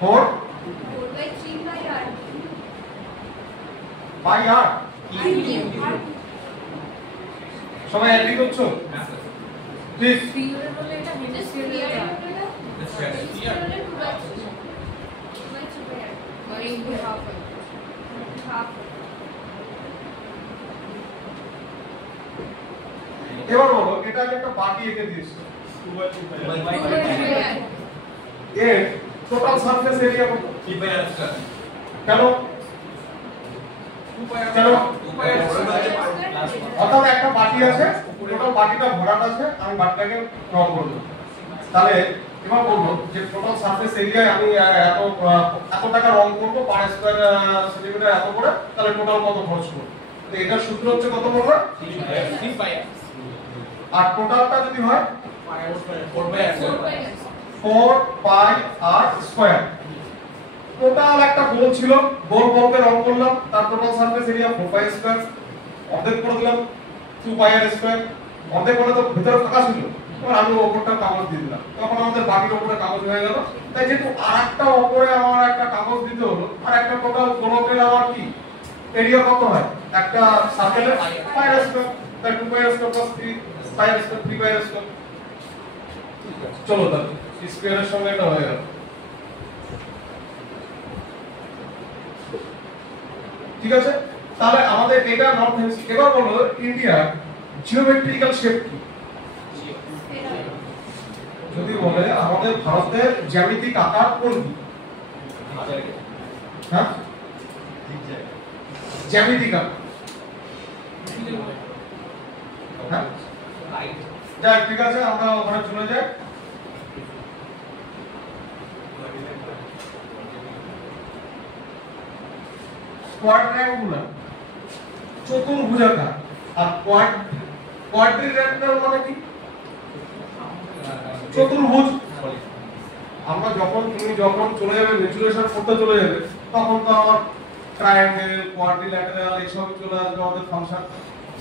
4 বাই আর। সবাই এগ্রি করছো? প্লিজ। এবার বলো, এটা আমি একটা বাটি এঁকে দিয়েছি, এর টোটাল সারফেস এরিয়া কত? কেন? অর্থাৎ একটা বাটি আছে, টোটাল বাটিটা ভরাট আছে, আমি বাটিটাকে রং করবো, তাহলে এবার বলবো যে টোটাল সারফেস এরিয়ায় আমি এত টাকা রং করবো পার স্কয়ার সেন্টিমিটার এত করে, তাহলে টোটাল কত খরচ করব? তো এটার সূত্র হচ্ছে কত বলবো? 3 পাই আর টোটালটা যদি হয় 4 পাই 4 পাই আর স্কয়ার। টোটাল একটা গোল ছিল, গোল বলকে রং করলাম, তার total surface area 4 pi square, অর্ধেক করে দিলাম 2 পাই আর স্কয়ার, অর্ধেক করে তো ভিতরে ফাঁকা ছিল, এবার আমি উপরটা কাগজ দিয়ে দিলাম, তখন আমাদের বাকির উপরে কাগজ হয়ে গেল। তাই যেহেতু আরেকটা উপরে আমার একটা কাগজ দিতে হলো, আর একটা টোটাল গোলকের আমার কি এরিয়া কত হয়? একটা সার্কেলের পাই আর স্কয়ার, তাই 2 পাই আর স্কয়ার প্লাস 3 পাই আর স্কয়ার 3 পাই আর স্কয়ার। চলো তাহলে স্কয়ারের সঙ্গে এটা হয়ে গেল, ঠিক আছে? তাহলে আমাদের এটা নর্থ হেমিস্ফিয়ার। এবার বলো ইন্ডিয়া জিওমেট্রিক্যাল শেপ কি? যদি বলে আমাদের ভারতের জ্যামিতিক আকার কোনটি? হ্যাঁ, জ্যামিতিক আকার। হ্যাঁ, যাক ঠিক আছে, আমরা ওখানে চলে যাই। কোয়াড্রাঙ্গুলার চতুর্ভুজাকার, আর কোয়াড্রিল্যাটারাল মানে কি? চতুর্ভুজ। আমরা তুমি যখন চলে যাবে ম্যাচুরেশন করতে চলে যাবে, তখন তো আমার ট্রায়াঙ্গেল, কোয়াড্রিল্যাটারাল এইসব চলে আসবে আমাদের ফাংশন।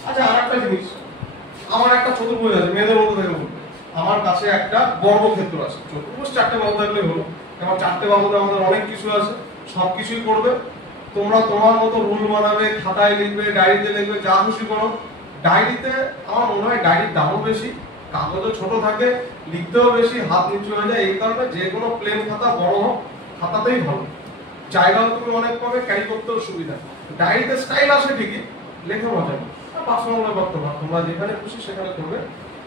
আচ্ছা, আরেকটা জিনিস, আমার একটা চতুর্ভুজ আছে, মেয়েদের মতো দেখে বলবে, আমার কাছে একটা বর্গক্ষেত্র আছে। চতুর্ভুজ 4টে বাহু থাকলে হলো, এবং 4টে বাহুতে আমাদের অনেক কিছু আছে, সবকিছুই করবে। তোমরা তোমার মতো রুল বানাবে, খাতায় লিখবে, ডায়েরিতে লিখবে, যা খুশি করো। ডায়েরিতে আমার মনে হয় ডায়েরির দামও বেশি, কাগজও ছোট থাকে, লিখতেও বেশি, হাত নিচু হয়ে যায়। এই কারণে যে কোনো প্লেন খাতা বড় হোক, খাতাতেই ভালো, জায়গাও তুমি অনেক পাবে, ক্যারি করতেও সুবিধা। ডায়েরিতে স্টাইল আসে ঠিকই, লেখা মজা না, পার্সোনাল বক্তব্য তোমরা যেখানে খুশি সেখানে করবে,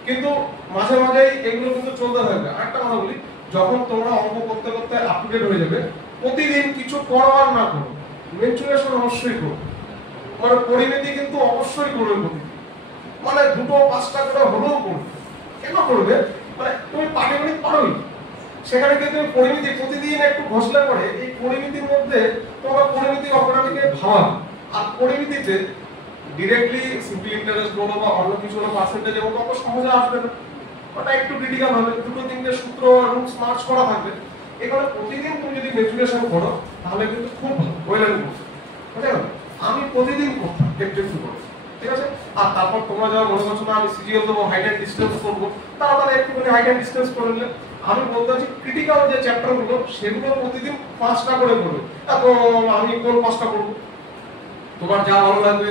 কিন্তু মাঝে মাঝে এগুলো কিন্তু চলতে থাকবে। আরেকটা কথা বলি, যখন তোমরা অঙ্ক করতে করতে আপ টু ডেট হয়ে যাবে, প্রতিদিন কিছু করো আর না করো, মেনচুরেশন অবশ্যই করো, মানে পরিমিতি কিন্তু অবশ্যই করবে প্রতিদিন, মানে 2-5টা করে হলেও করবে। কেন করবে? মানে তুমি পাটিগণিত পারোই, সেখানে কিন্তু তুমি পরিমিতি প্রতিদিন একটু ঘষলে পরে এই পরিমিতির মধ্যে তোমরা পরিমিতি অপরাধীকে ভাবাবে। আর পরিমিতিতে ডিরেক্টলি সিম্পল ইন্টারেস্ট বলো বা অন্য কিছু হলো পার্সেন্টেজ এবং কত সহজে আসবে না, ওটা একটু ক্রিটিক্যাল হবে, 2-3টে সূত্র রুলস মার্চ করা থাকবে। এখানে প্রতিদিন তুমি যদি ম্যাচুরেশন করো তাহলে কিন্তু খুব ওয়েল এন্ড গুড, বুঝলে? আমি প্রতিদিন করতাম একটু একটু করে, ঠিক আছে? আর তারপর তোমরা যারা মনে করছো না আমি সিজিএল দেবো, হাইট এন্ড ডিসটেন্স করবো, তারা একটুখানি হাইট এন্ড ডিসটেন্স করে নিলে। আমি বলতে চাচ্ছি ক্রিটিক্যাল যে চ্যাপ্টারগুলো সেগুলো প্রতিদিন 5টা করে পড়বে। আমি কোন 5টা করবো? তোমার যা ভালো লাগবে,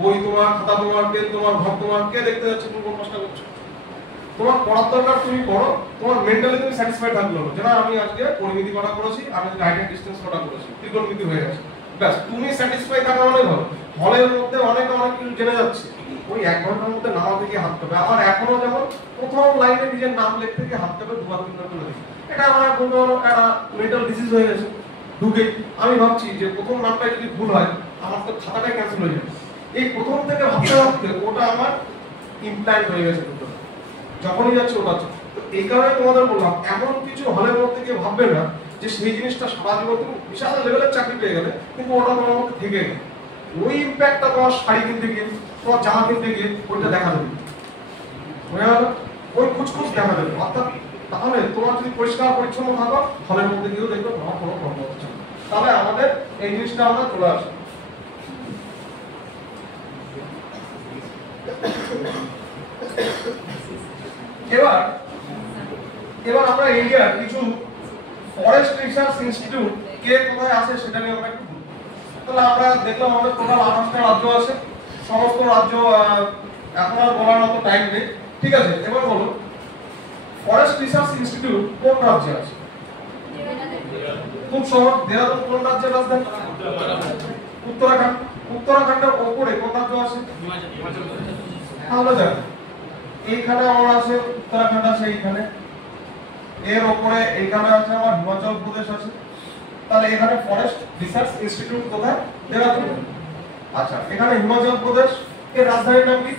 বই তোমার, খাতা তোমার, পেন তোমার, ঘর তোমার, কে দেখতে যাচ্ছে তুমি কোন 5টা করছো? তোমার পড়ার দরকার তুমি পড়ো, তোমার মেন্টালি তুমি স্যাটিসফাইড থাকলো যে না আমি আজকে পরিমিতি করা করেছি, আমি হাইট এন্ড ডিসটেন্স করা করেছি, ত্রিকোণমিতি হয়ে গেছে, ব্যাস তুমি স্যাটিসফাই থাকা মানে ভালো। হলের মধ্যে অনেক কিছু জেনে যাচ্ছে, ওই 1 ঘন্টার মধ্যে নামা থেকে হাত কাঁপে। আমার এখনো যেমন প্রথম লাইনে নিজের নাম লিখতে গিয়ে হাত কাঁপে 2-3 করে দেখি, এটা আমার কোনো একটা মেন্টাল ডিজিজ হয়ে গেছে ঢুকে। আমি ভাবছি যে প্রথম নামটা যদি ভুল হয় আমার তো খাতাটাই ক্যান্সেল হয়ে যাবে। এই প্রথম থেকে ভাবতে ভাবতে ওটা আমার ইমপ্ল্যান্ট হয়ে গেছে, যখনই যাচ্ছে ওটা হচ্ছে। এই কারণে তোমাদের বললাম, এমন কিছু হলের মধ্যে গিয়ে ভাববে না যে সেই জিনিসটা সারা জীবন তুমি বিশাল লেভেলের চাকরি পেয়ে গেলে, কিন্তু ওটা তোমার মধ্যে থেকে গেল। ওই ইম্প্যাক্টটা তোমার শাড়ি কিনতে গিয়ে, তোমার জামা কিনতে গিয়ে ওইটা দেখা দেবে, বুঝে গেল? ওই খুচখুচ দেখা দেবে। অর্থাৎ তাহলে তোমার যদি পরিষ্কার পরিচ্ছন্ন থাকো, হলের মধ্যে গিয়েও দেখবে তোমার কোনো প্রবলেম হচ্ছে না। তাহলে আমাদের এই জিনিসটা আমরা চলে আসি। এবার এবার আমরা ইন্ডিয়ার কিছু ফরেস্ট রিসার্চ ইনস্টিটিউট কে কোথায় আছে সেটা নিয়ে আমরা একটু বলবো। তাহলে আমরা দেখলাম আমাদের টোটাল 28টা রাজ্য আছে, সমস্ত রাজ্য এখন আর বলার মতো টাইম নেই, ঠিক আছে। এবার বলো ফরেস্ট রিসার্চ ইনস্টিটিউট কোন রাজ্যে আছে? খুব সহজ, দেহরাদুন কোন রাজ্যের রাজধানী? উত্তরাখণ্ড। উত্তরাখণ্ডের উপরে কোন রাজ্য আছে? তাহলে দেখো এইখানে আমার আছে উত্তরাখণ্ড আছে, এইখানে এর উপরে এইখানে আছে আমার হিমাচল প্রদেশ আছে। তাহলে এখানে ফরেস্ট রিসার্চ ইনস্টিটিউট কোথায়? দেহরাদুন। আচ্ছা, এখানে হিমাচল প্রদেশ এর রাজধানীর নাম কি?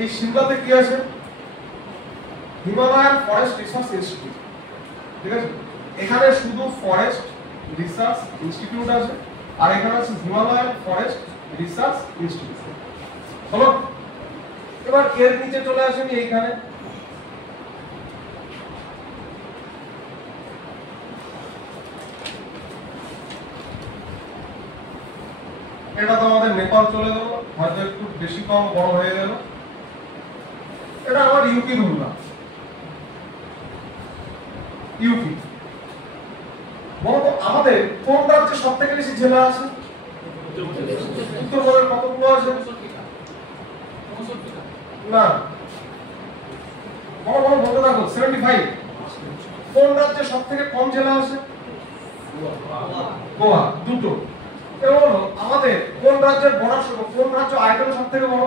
এই সিমলাতে কি আছে? হিমালয়ান ফরেস্ট রিসার্চ ইনস্টিটিউট, ঠিক আছে। এখানে শুধু ফরেস্ট রিসার্চ ইনস্টিটিউট আছে, আর এখানে আছে হিমালয়ান ফরেস্ট রিসার্চ ইনস্টিটিউট। হলো, এবার এর নিচে চলে আসেন এইখানে, এটা তো আমাদের নেপাল চলে গেল, হয়তো একটু বেশি কম বড় হয়ে গেল। এটা আমার ইউপি ধরলাম, ইউপি। বলতো আমাদের কোন রাজ্যে সব থেকে বেশি জেলা আছে? উত্তরবঙ্গের কতগুলো আছে? না, বড় বড় বলতে থাকো, 75। কোন রাজ্যে সব থেকে কম জেলা আছে? গোয়া, দুটো। এবার বলো আমাদের কোন রাজ্যের বর্ডার, কোন রাজ্য আয়তন সব থেকে বড়?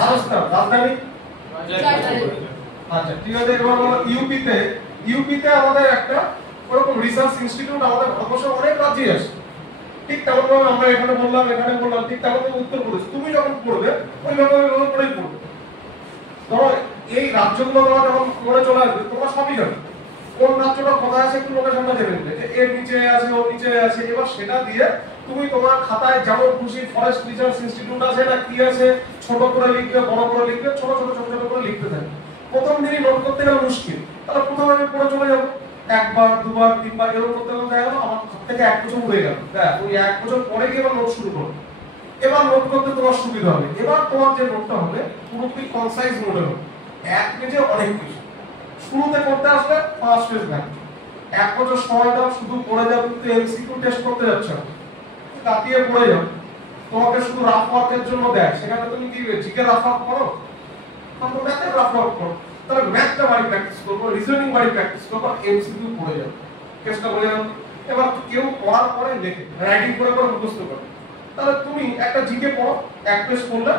রাজস্থান। রাজধানী? আচ্ছা, ঠিক আছে। এবার বলো ইউপিতে আমাদের একটা ওরকম রিসার্চ ইনস্টিটিউট আমাদের ভারতবর্ষের অনেক রাজ্যে আছে। ঠিক তেমন ভাবে আমরা এখানে বললাম, ঠিক তেমন উত্তরপ্রদেশ তুমি যখন পড়বে ওইভাবে পড়েই পড়বে। ধরো এই রাজ্যগুলো তোমার যখন মনে চলে আসবে তোমরা সবই জানো কোন রাজ্যটা কোথায় আছে, একটু লোকেশনটা জেনে নেবে যে এর নিচে আছে, ওর নিচে আছে। এবার সেটা দিয়ে তুমি তোমার খাতায় যেমন খুশি ফরেস্ট রিসার্চ ইনস্টিটিউট আছে না কি আছে ছোট করে লিখবে, বড় করে লিখবে, ছোট ছোট করে লিখতে থাকবে। প্রথম দিনই নোট করতে গেলে মুশকিল, তাহলে প্রথমে আমি পড়ে চলে যাবো, একবার দুবার তিনবার এরকম করতে করতে দেখা গেল আমার হাত থেকে 1 বছর উড়ে গেল। দেখ ওই 1 বছর পরে গিয়ে এবার নোট শুরু করো। এবার নোট করতে তোমার সুবিধা হবে। এবার তোমার যে নোটটা হবে পুরোপুরি কনসাইজ নোটে হবে, এক পেজে অনেক কিছু। শুরুতে করতে আসলে 5 পেজ লাগবে। 1 বছর সময় দাও, শুধু পড়ে যাও, কিন্তু এমসিকিউ টেস্ট করতে যাচ্ছ না, কাটিয়ে পড়ে যাও। তোমাকে শুধু রাফ ওয়ার্কের জন্য দেয়, সেখানে তুমি কি জিকে রাফ ওয়ার্ক করো, তখন ম্যাথের রাফ ওয়ার্ক করো। তাহলে ম্যাথটা বাড়ি প্র্যাকটিস করবো, রিজনিং বাড়ি প্র্যাকটিস করবো, এমসিকিউ পড়ে যাও, কেসটা বলে যাও। এবার কেউ পড়ার পরে লেখে, রাইটিং করে মুখস্থ করে। তাহলে তুমি একটা জিকে পড়ো, 1 পেজ পড়লে,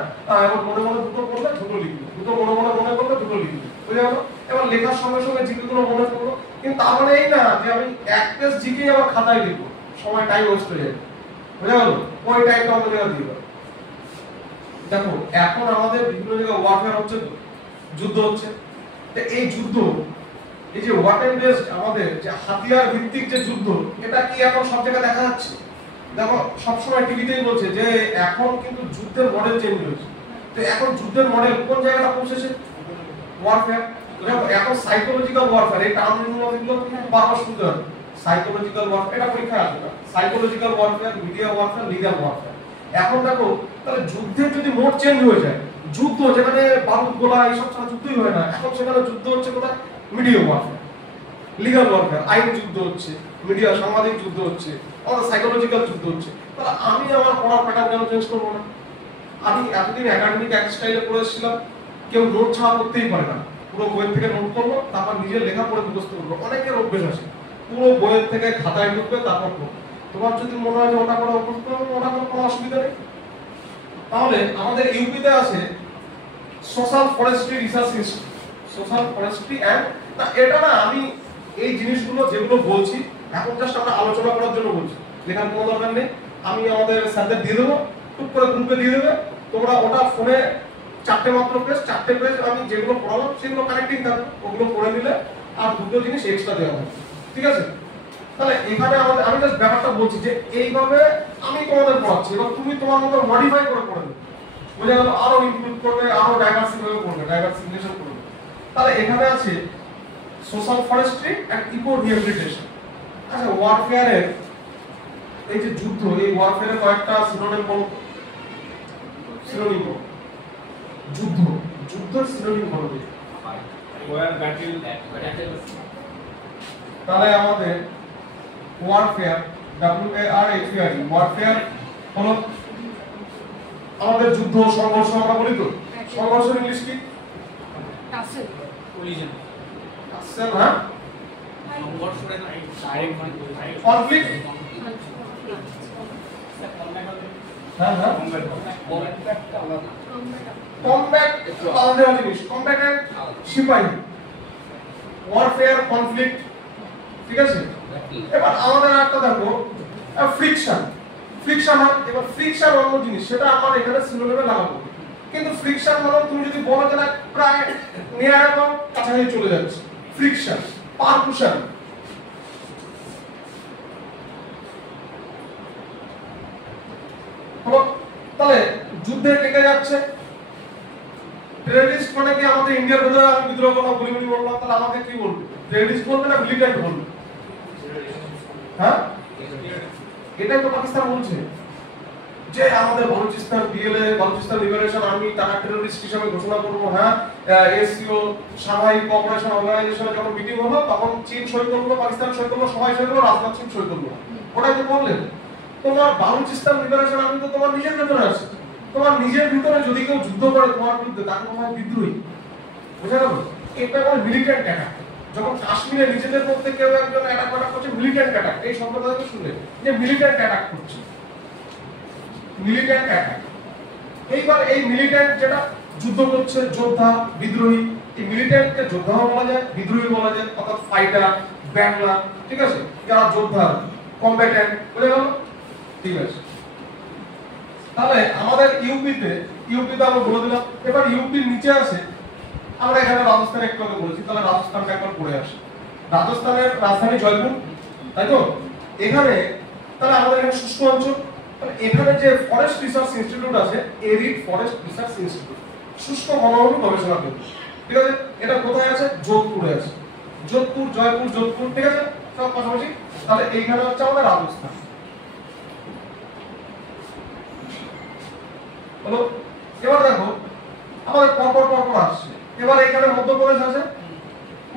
এবার মনে মনে দুটো পড়লে, দুটো লিখবে, দুটো মনে করলে দুটো লিখবে, বুঝে গেল। এবার লেখার সঙ্গে সঙ্গে জিকে গুলো মনে করলো, কিন্তু তার মানে এই না যে আমি 1 পেজ জিকে আবার খাতায় লিখবো, সময় টাইম ওয়েস্ট হয়ে যাবে, বুঝে গেল। ওই টাইমটা আমাদের জায়গা দিয়ে দাও। দেখো এখন আমাদের বিভিন্ন জায়গায় ওয়ারফেয়ার হচ্ছে, যুদ্ধ হচ্ছে। এই যুদ্ধ, এই যে ওয়ার্ডেন বেসড আমাদের যে হাতিয়ার ভিত্তিক যে যুদ্ধ, এটা কি এখন সব জায়গায় দেখা যাচ্ছে? দেখো সবসময় টিভিতেই বলছে যে এখন কিন্তু যুদ্ধের মডেল চেঞ্জ হয়েছে। তো এখন যুদ্ধের মডেল কোন জায়গাটা পৌঁছেছে? ওয়ারফেয়ার। দেখো এখন সাইকোলজিক্যাল ওয়ারফেয়ার, এই টার্মগুলো বারবার শুনতে হবে। সাইকোলজিক্যাল ওয়ারফেয়ার, এটা পরীক্ষায় আসবে না। Psychological warfare, media warfare, legal warfare. এখন দেখো তাহলে যুদ্ধের যদি মোড চেঞ্জ হয়ে যায়, যুদ্ধ যেখানে বারুদ গোলা এইসব ছাড়া যুদ্ধই হয় না, এখন সেখানে যুদ্ধ হচ্ছে কোথায়? মিডিয়া ওয়ারফেয়ার, লিগ্যাল ওয়ারফেয়ার, আইন যুদ্ধ হচ্ছে, মিডিয়া সাংবাদিক যুদ্ধ হচ্ছে, আমাদের সাইকোলজিক্যাল যুদ্ধ হচ্ছে। তাহলে আমি আমার পড়ার প্যাটার্ন কেন চেঞ্জ করবো না? আমি এতদিন একাডেমিক এক স্টাইলে পড়েছিলাম, কেউ নোট ছাড়া করতেই পারে না, পুরো বইয়ের থেকে নোট করবো, তারপর নিজের লেখা পড়ে মুখস্থ করবো। অনেকের অভ্যেস আছে পুরো বইয়ের থেকে খাতায় ঢুকবে তারপর পড়বো। তোমার যদি মনে হয় যে ওটা করে অভ্যস্ত করবো, ওটা কোনো অসুবিধা নেই। তাহলে আমাদের ইউপিতে আছে social forestry research institute, social forestry and, না এটা না আমি এই জিনিসগুলো যেগুলো বলছি এখন জাস্ট আমরা আলোচনা করার জন্য বলছি, লেখার কোনো দরকার নেই। আমি আমাদের স্যারদের দিয়ে দেবো, টুক করে গ্রুপে দিয়ে দেবে, তোমরা ওটা ফোনে 4টে মাত্র পেজ, 4টে পেজ আমি যেগুলো পড়ালাম সেগুলো কানেক্টিং থাকবে, ওগুলো পড়ে নিলে আর দুটো জিনিস এক্সট্রা দেওয়া হবে, ঠিক আছে। তাহলে এখানে আমাদের আমি জাস্ট ব্যাপারটা বলছি যে এইভাবে আমি তোমাদের পড়াচ্ছি, এবং তুমি তোমার মতো মডিফাই করে পড়ে দেবে, বুঝে গেল। আরো ইনক্লুড করবে, আরো ডাইভার্সিফাই করবে, ডাইভার্সিফিকেশন করবে। তাহলে এখানে আছে social forestry and eco rehabilitation. আচ্ছা, ওয়ারফেয়ারের এই যে যুদ্ধ, এই ওয়ারফেয়ারের কয়েকটা সিনোনিম বলো। সিনোনিম যুদ্ধ, যুদ্ধের সিনোনিম বলো দেখি। ওয়ার ব্যাটেল তাহলে আমাদের ওয়ারফেয়ার, WARFARE, ওয়ারফেয়ার হলো আমাদের যুদ্ধ সংঘর্ষ আমরা বলি তো। সংঘর্ষের ইংলিশ কি? টাসেল। কলিশন টাসেল, হ্যাঁ। সংঘর্ষের ডাইরেক্ট কনফ্লিক্ট, হ্যাঁ হ্যাঁ। কমব্যাট আলাদা জিনিস, কমব্যাটেন্ট সিপাহি, ওয়ারফেয়ার কনফ্লিক্ট, ঠিক আছে। এবার আমাদের একটা দেখো ফ্রিকশন, ফ্রিকশন হয়। এবার ফ্রিকশন অন্য জিনিস, সেটা আমার এখানে সিনোনিমে লাগাবো। কিন্তু ফ্রিকশন মানে তুমি যদি বলো যে না প্রায় নিয়ার অ্যাবাউট কাছাকাছি চলে যাচ্ছে, ফ্রিকশন। পারকুশন, হলো তাহলে যুদ্ধে টেকে যাচ্ছে। টেররিস্ট মানে কি আমাদের ইন্ডিয়ার ভেতরে আমি বিদ্রোহ করলাম, গুলি করলাম, তাহলে আমাকে কি বলবে? টেররিস্ট বলবে না মিলিটেন্ট বলবে? হ্যাঁ, এটাই তো পাকিস্তান বলছে যে আমাদের Balochistan BLA, Balochistan liberation army, তারা টেররিস্ট হিসেবে ঘোষণা করবো। হ্যাঁ, এসসিও সাংহাই কোঅপারেশন অর্গানাইজেশনে যখন মিটিং হলো তখন চীন সই করলো, পাকিস্তান সই করলো, সবাই সই করলো, রাজনাথ সিং সই করলো। ওটাই তো বললেন। তোমার বালুচিস্তান লিবারেশন আর্মি তো তোমার নিজের ভেতরে আছে। তোমার নিজের ভিতরে যদি কেউ যুদ্ধ করে তোমার বিরুদ্ধে, তাকে তোমার বিদ্রোহী, বুঝা গেল? এটা কোনো মিলিটেন্ট অ্যাটাক। যখন কাশ্মীরে নিজেদের মধ্যে কেউ একজন অ্যাটাক করছে, মিলিটেন্ট অ্যাটাক, এই শব্দটা থেকে শুনলে যে মিলিটেন্ট অ্যাটাক করছে, মিলিটেন্ট অ্যাটাক। এইবার এই মিলিটেন্ট যেটা যুদ্ধ করছে, যোদ্ধা, বিদ্রোহী, এই মিলিটেন্টকে যোদ্ধাও বলা যায়, বিদ্রোহী বলা যায়, অর্থাৎ ফাইটার, ব্যাটলার, ঠিক আছে, যারা যোদ্ধা, কমব্যাটেন্ট, বুঝে গেল? ঠিক আছে। তাহলে আমাদের ইউপিতে আমরা বলে দিলাম। এবার ইউপির নিচে আছে, আমরা এখানে রাজস্থান একটু আগে বলেছি, তাহলে রাজস্থানটা একবার পড়ে আসে। রাজস্থানের রাজধানী জয়পুর, তাই তো? এখানে তাহলে আমাদের এখানে শুষ্ক অঞ্চল, তাহলে এখানে যে ফরেস্ট রিসার্চ ইনস্টিটিউট আছে, এরিড ফরেস্ট রিসার্চ ইনস্টিটিউট, শুষ্ক বনভূমি গবেষণা কেন্দ্র, ঠিক আছে। এটা কোথায় আছে? যোধপুরে আছে। যোধপুর, জয়পুর, যোধপুর, ঠিক আছে, সব পাশাপাশি। তাহলে এইখানে হচ্ছে আমাদের রাজস্থান। হলো, এবার দেখো আমাদের পরপর পরপর আসছে। এবার এখানে মধ্যপ্রদেশ আছে,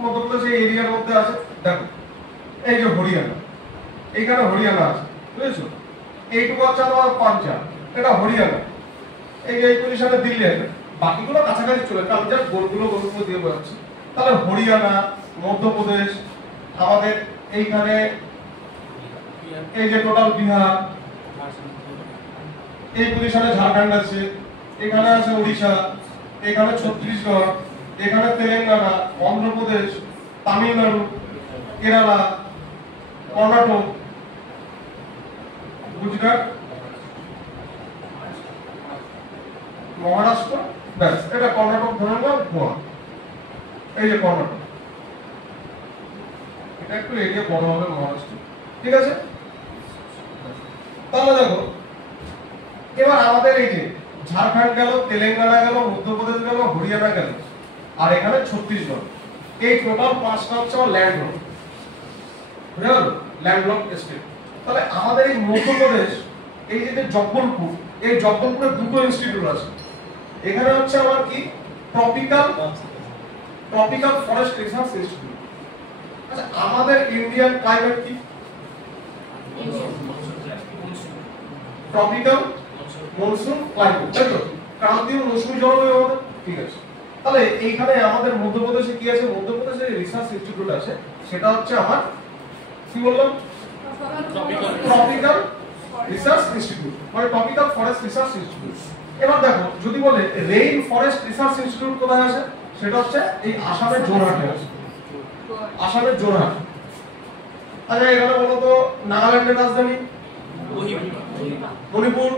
মধ্যপ্রদেশ এই এরিয়ার মধ্যে আছে। দেখো এই যে হরিয়ানা, এইখানে হরিয়ানা আছে, বুঝেছো? এইটুকু হচ্ছে তোমার পাঞ্জাব, এটা হরিয়ানা। এই যে এই পজিশনে দিল্লি আছে, বাকিগুলো কাছাকাছি চলে, আমি জাস্ট গোলগুলো দিয়ে বোঝাচ্ছি। তাহলে হরিয়ানা, মধ্যপ্রদেশ, আমাদের এইখানে এই যে টোটাল বিহার, এই পজিশনে ঝাড়খণ্ড আছে, এখানে আছে উড়িষ্যা, এখানে ছত্তিশগড়, এখানে তেলেঙ্গানা, অন্ধ্রপ্রদেশ, তামিলনাড়ু, কেরালা, কর্ণাটক, গুজরাট, মহারাষ্ট্র, ব্যাস, এটা কর্ণাটক ধরে নাও, গোয়া। এই যে কর্ণাটক, এটা একটু এরিয়া বড় হবে, মহারাষ্ট্র, ঠিক আছে। তাহলে দেখো এবার আমাদের এই যে ঝাড়খণ্ড গেল, তেলেঙ্গানা গেল, মধ্যপ্রদেশ গেল, হরিয়ানা গেল, আর এখানে ছত্তিশগড়, এই টোটাল পাঁচটা হচ্ছে আমার ল্যান্ড লক, বুঝা গেল? Land lock state. তাহলে আমাদের এই মধ্যপ্রদেশ, এই যে জব্বলপুর, এই জব্বলপুরে দুটো ইনস্টিটিউট আছে। এখানে হচ্ছে আমার কি ট্রপিক্যাল ফরেস্ট রিসার্চ ইনস্টিটিউট। আচ্ছা, আমাদের ইন্ডিয়ান ক্লাইমেট কি? ট্রপিক্যাল মনসুন ক্লাইমেট, তাই তো? ক্রান্তীয় মৌসুমী জলবায়ু আমাদের, ঠিক আছে। তাহলে এইখানে আমাদের মধ্যপ্রদেশে কি আছে? মধ্যপ্রদেশে রিসার্চ ইনস্টিটিউট আছে, সেটা হচ্ছে আমার কি বললাম? ট্রপিক্যাল রিসার্চ ইনস্টিটিউট, মানে ট্রপিক্যাল ফরেস্ট রিসার্চ ইনস্টিটিউট। এবার দেখো যদি বলে রেইন ফরেস্ট রিসার্চ ইনস্টিটিউট কোথায় আছে, সেটা হচ্ছে এই আসামের জোরহাটে আছে, আসামের জোরহাট। আচ্ছা, এখানে বলো তো নাগাল্যান্ডের রাজধানী? মণিপুর,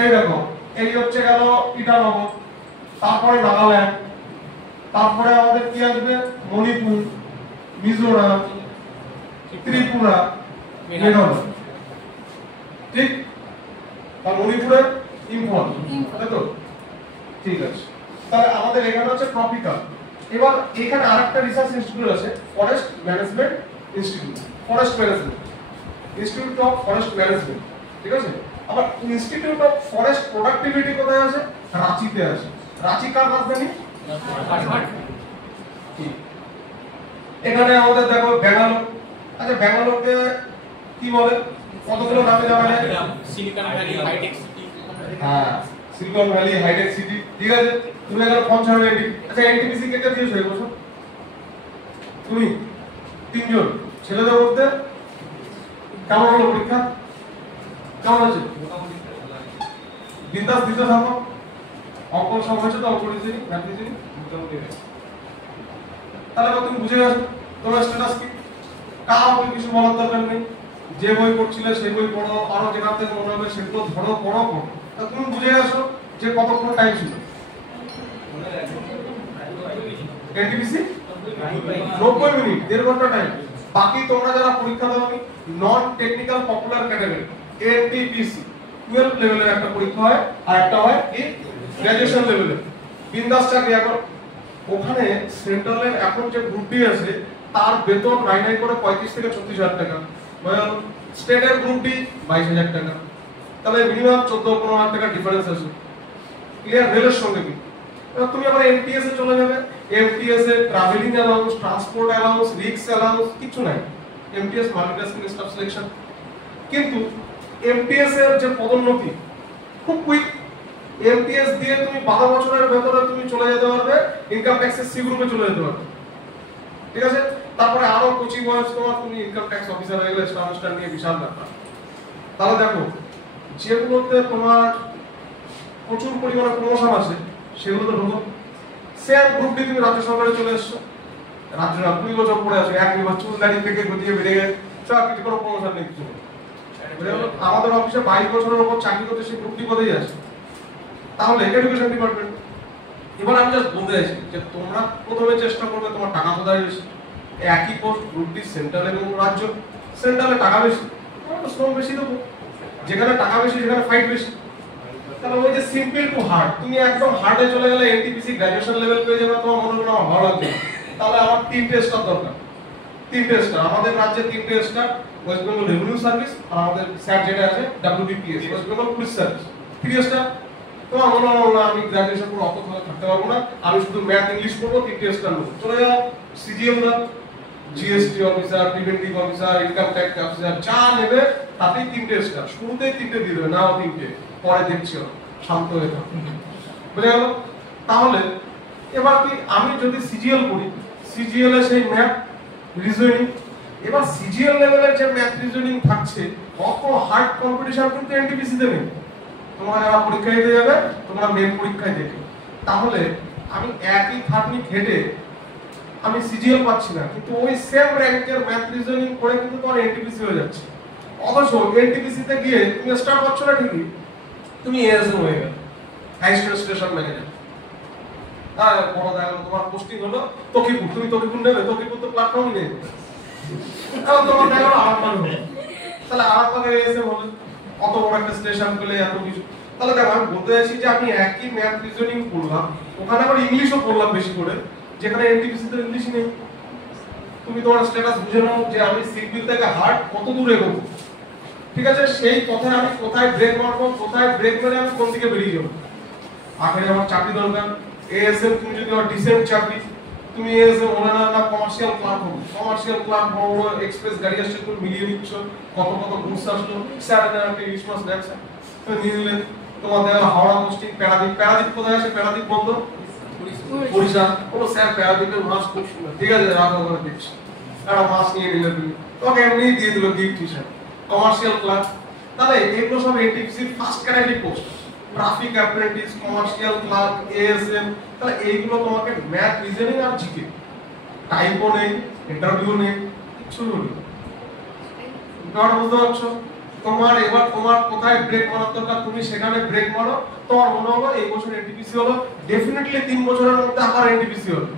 এই দেখো এই হচ্ছে গেল ইটানগর, তারপরে নাগাল্যান্ড, তারপরে আমাদের কি আসবে? মণিপুর, মিজোরাম, ত্রিপুরা, মেঘালয়, ঠিক? আর মণিপুরের ইম্ফল, তাই তো? ঠিক আছে। তাহলে আমাদের এখানে হচ্ছে ট্রপিক্যাল। এবার এখানে আরেকটা রিসার্চ ইনস্টিটিউট আছে, forest management institute, forest management institute of forest management, ঠিক আছে। আবার ইনস্টিটিউট অফ ফরেস্ট প্রোডাক্টিভিটি কোথায় আছে? রাঁচিতে আছে। রাঁচি কার রাজধানী? এখানে আমাদের দেখো ব্যাঙ্গালোর। আচ্ছা ব্যাঙ্গালোরকে কি বলে? কতগুলো নামে জানা যায়? Silicon Valley, hitech city. হ্যাঁ, সিলিকন ভ্যালি, হাইটেক সিটি। ঠিক আছে, তুমি এখানে পৌঁছাবে এন্টি। আচ্ছা এনটিপিসি কে কে দিয়েছো এই বছর? তুমি তিনজন ছেলেদের মধ্যে। কেমন হলো পরীক্ষা? কেমন হয়েছে? বিন্দাস দিতে থাকো। অঙ্ক সব হয়েছে তো? অঙ্ক দিয়েছি, ম্যাথ দিয়েছি, তাহলে তুমি বুঝে গেছো তোমার স্ট্যাটাস কি। কাউকে কিছু বলার দরকার নেই। যে বই পড়ছিলে সেই বই পড়ো, আরো যেখান থেকে মনে হবে সেগুলো ধরো, পড়ো। তা তুমি বুঝে গেছো যে কতক্ষণ টাইম ছিল। এনটিপিসি 90 মিনিট, 1.5 ঘন্টা টাইম। বাকি তোমরা যারা পরীক্ষা দাওনি non technical popular category NTPC 12 লেভেলের একটা পরীক্ষা হয়, আর একটা হয় কি গ্র্যাজুয়েশন লেভেলে। বিন্দাস চাকরি। এখন ওখানে সেন্ট্রালের এখন যে গ্রুপ ডি আছে তার বেতন নাই করে 35 থেকে 36,000 টাকা। স্টেটের গ্রুপ ডি 22,000 টাকা। তাহলে মিনিমাম 14-15,000 টাকা ডিফারেন্স আছে। ক্লিয়ার? রেলের সঙ্গে কি তুমি আবার এমটিএস এ চলে যাবে। এমটিএস এ ট্রাভেলিং অ্যালাউন্স, ট্রান্সপোর্ট অ্যালাউন্স, রিক্স অ্যালাউন্স কিছু নাই। MTS multitasking staff selection. কিন্তু এমটিএস এর যে পদোন্নতি খুব কুইক। এমটিএস দিয়ে তুমি 12 বছরের ভেতরে তুমি চলে যেতে পারবে ইনকাম ট্যাক্সের সি গ্রুপে চলে যেতে পারবে। ঠিক আছে? তারপরে আরো কোচিং বয়স তোমার, তুমি ইনকাম ট্যাক্স অফিসার হয়ে গেলে স্টাফ নিয়ে বিশাল ব্যাপার। তাহলে দেখো যেগুলোতে তোমার প্রচুর পরিমাণে প্রমোশন আছে সেগুলো তো ঢুকো। সেম গ্রুপ ডি তুমি রাজ্য সরকারে চলে এসছো, রাজ্য 2 বছর পরে আছো, 1 বছর চুল দাড়ি থেকে গদিয়ে বেড়ে গেছে, সব কিছু কোনো প্রমোশন নেই কিছু। আমাদের অফিসে 22 বছরের উপর চাকরি করতে সে গ্রুপ ডি পদেই আছে। তাহলে এডুকেশন ডিপার্টমেন্ট। এবার আমি জাস্ট বলতে চাইছি যে তোমরা প্রথমে চেষ্টা করবে তোমার টাকা কোথায় বেশি। একই পোস্ট গ্রুপ ডি সেন্ট্রাল এবং রাজ্য। সেন্ট্রালে টাকা বেশি, আমরা শ্রম বেশি দেবো। যেখানে টাকা বেশি সেখানে ফাইট বেশি। তাহলে ওই যে সিম্পল টু হার্ড, তুমি একদম হার্ডে চলে গেলে এনটিপিসি গ্র্যাজুয়েশন লেভেল পেয়ে যাবে, তোমার মনে হলো আমার ভালো লাগছে। তাহলে আমার 3টে স্টার দরকার। 3টে স্টার আমাদের রাজ্যে 3টে star, West Bengal revenue service, আর আমাদের স্যাট যেটা আছে WBPS West Bengal police service. 3 star. তোমার মনে হলো আমি গ্র্যাজুয়েশন করে অত ভালো থাকতে পারবো না, আমি শুধু ম্যাথ ইংলিশ পড়বো, 3টে স্টার নেবো। চলে যাও সিজিএম দা, GST officer, preventive officer, income tax officer, যা নেবে তাতেই 3টে স্টার। শুরুতেই 3টে দিয়ে দেবে, নাও 3টে, পরে দেখছি শান্ত হয়ে থাকো। বুঝে গেল? তাহলে এবার কি আমি যদি সিজিএল করি, সিজিএল এ সেই ম্যাথ রিজনিং, এবার সিজিএল লেভেলের যে ম্যাথ রিজনিং থাকছে অত হার্ড কম্পিটিশন কিন্তু এনটিপিসি তে নেই। তোমরা যারা পরীক্ষা দিতে যাবে তোমরা মেন পরীক্ষায় দেবে। তাহলে আমি একই খাটনি খেটে আমি সিজিএল পাচ্ছি না, কিন্তু ওই সেম র‍্যাঙ্কের ম্যাথ রিজনিং করে কিন্তু তোমার এনটিপিসি হয়ে যাচ্ছে। অথচ এনটিপিসি তে গিয়ে তুমি স্টার পাচ্ছ না ঠিকই, তুমি এএসএম হয়ে গেল, হাইস্টেশন স্টেশন ম্যানেজার। আর বড় দেখা তোমার পোস্টিং হলো তকিপুর, তুমি তকিপুর নেবে? তকিপুর তো প্ল্যাটফর্মই নেই। এখন তোমার দেখা হলো আরামবাগ হলো, তাহলে আরামবাগের এএসএম হলো, অত বড় একটা স্টেশন পেলে এত কিছু। তাহলে দেখো আমি বলতে চাইছি যে আমি একই ম্যাথ রিজনিং করলাম, ওখানে আবার ইংলিশও পড়লাম বেশি করে, যেখানে এনটিপিসি তে ইংলিশ নেই। তুমি তোমার স্ট্যাটাস বুঝে নাও যে আমি সিম্পল থেকে হার্ড কত দূর এগোবো। ঠিক আছে? সেই পথে আমি কোথায় ব্রেক মারবো, কোথায় ব্রেক মেরে আমি কোন দিকে বেরিয়ে যাবো। আখেরে আমার চাকরি দরকার। এএসএম তুমি যদি আমার ডিসেন্ট চাকরি, তুমি এএসএম হলে না কমার্শিয়াল ক্লার্ক হবে। কমার্শিয়াল ক্লার্ক বড় বড় এক্সপ্রেস গাড়ি আসছে, তুমি মিলিয়ে নিচ্ছ, কত কত ঘুষ আসলো, স্যার একটা ইলিশ মাছ দেখছে তুমি নিয়ে নিলে। তোমার দেখা হাওড়া পোস্টিং, প্যারাদ্বীপ। প্যারাদ্বীপ কোথায় আছে? প্যারাদ্বীপ বন্ধ, ওড়িশা। বলো স্যার প্যারাদ্বীপের মাছ খুব সুন্দর, ঠিক আছে রাখো করে দিচ্ছি। একটা মাছ নিয়ে নিলে তুমি, তোমাকে এমনি দিয়ে দিল গিফট হিসাবে। Commercial clerk. তাহলে এগুলো সব এনটিপিসির first category post. Traffic apprentice, commercial clerk, ASM. তাহলে এইগুলো তোমাকে ম্যাথ রিজনিং আর জিকে, টাইপও নেই, ইন্টারভিউ নেই, কিছু নেই। তোমরা বুঝতে পারছো? তোমার এবার তোমার কোথায় ব্রেক মারার দরকার তুমি সেখানে ব্রেক মারো। তোমার মনে হলো এই বছর এনটিপিসি হলো, ডেফিনেটলি 3 বছরের মধ্যে আবার এনটিপিসি হবে,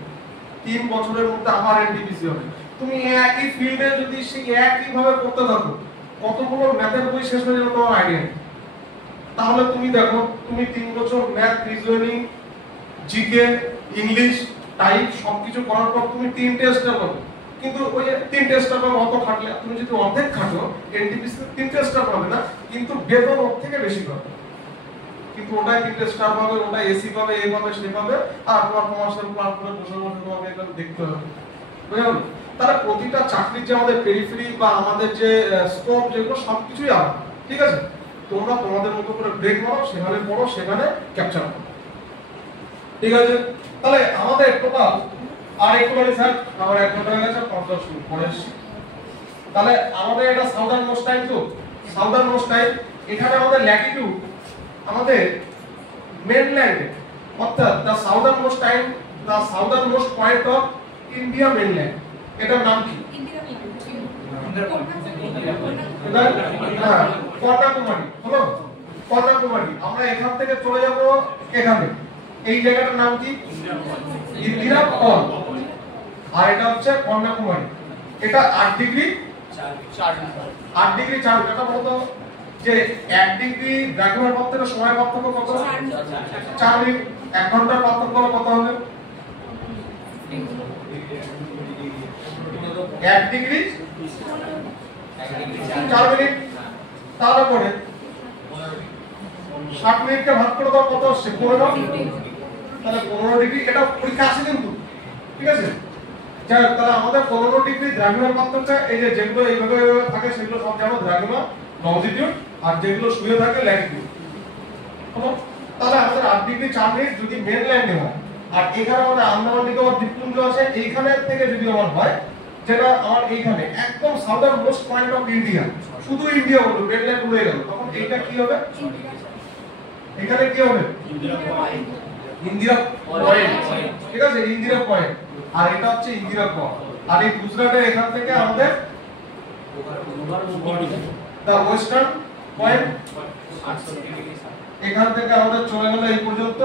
3 বছরের মধ্যে আবার এনটিপিসি হবে। তুমি একই ফিল্ডে যদি সেই একই ভাবে করতে থাকো, কতগুলো ম্যাথের বই শেষ হয়ে যাবে তোমার আইডিয়া। তাহলে তুমি দেখো তুমি 3 বছর math reasoning GK English type সবকিছু করার পর তুমি 3টে স্টার পাবে। কিন্তু ওই যে 3টে স্টার পাবে অত খাটলে, তুমি যদি অর্ধেক খাটো এনটিপিসি 3টে স্টার পাবে না, কিন্তু বেতন ওর থেকে বেশি পাবে, কিন্তু ওটাই 3টে স্টার পাবে, ওটা এসি পাবে, এ পাবে, সে পাবে, আর তোমার কমার্শিয়াল প্ল্যান করে বসে বসে তোমাকে এটা দেখতে হবে। বুঝলেন? তাহলে প্রতিটা চাকরির যে আমাদের পেরিফেরি বা আমাদের যে স্কোপ যেগুলো সবকিছুই আলাদা, ঠিক আছে? তোমরা তোমাদের মতো করে ব্রেক মারো, সেখানে পড়ো, সেখানে ক্যাপচার করো, ঠিক আছে? তাহলে আমাদের টোটাল আর একটুখানি স্যার আমার 1 ঘন্টা হয়ে গেছে, 50 মিনিট পরে এসেছি। তাহলে আমাদের এটা সাউদার্ন মোস্ট টাইম, তো সাউদার্ন মোস্ট টাইম এখানে আমাদের ল্যাটিটিউড আমাদের মেনল্যান্ডে, অর্থাৎ the southern most time, the southern most point of India mainland, এটার নাম কি? কন্যাকুমারী। হলো কন্যাকুমারী। আমরা এখান থেকে চলে যাব এখানে, এই জায়গাটার নাম কি? ইন্দিরা কল। আর এটা হচ্ছে কন্যাকুমারী। এটা 8 ডিগ্রি 8 ডিগ্রি 4 মিনিট। এটা বলতো যে 1 ডিগ্রি দ্রাঘিমার পার্থক্য সময় পার্থক্য কত? 4 মিনিট। 1 ঘন্টার পার্থক্য কত হবে? 1 ডিগ্রি 4 মিনিট। তারপরে 60 মিনিটকে ভাগ করে দাও, কত আসছে? 15। তাহলে 15 ডিগ্রি। এটা পরীক্ষা আসে কিন্তু, ঠিক আছে? যাই হোক, তাহলে আমাদের 15 ডিগ্রি দ্রাঘিমার পার্থক্য, এই যে যেগুলো এইভাবে থাকে সেগুলো সব জানো দ্রাঘিমা, লংজিটিউড, আর যেগুলো শুয়ে থাকে ল্যাটিটিউড। হলো? তাহলে আমাদের 8 ডিগ্রি 4 মিনিট যদি মেনল্যান্ডে হয়, আর এখানে আমাদের আন্দামান নিকোবর দ্বীপপুঞ্জ আছে, এইখানে থেকে যদি আমার হয়, যেটা আমার এইখানে একদম southern most point of India, শুধু ইন্ডিয়া হলো, মেনল্যান্ড উড়ে গেল, তখন এইটা কি হবে? এখানে কি হবে? ইন্দিরা পয়েন্ট, ঠিক আছে? ইন্দিরা পয়েন্ট। আর এটা হচ্ছে ইন্দিরা কল। আর এই গুজরাটের এখান থেকে আমাদের দা ওয়েস্টার্ন পয়েন্ট, এখান থেকে আমাদের চলে গেল এই পর্যন্ত।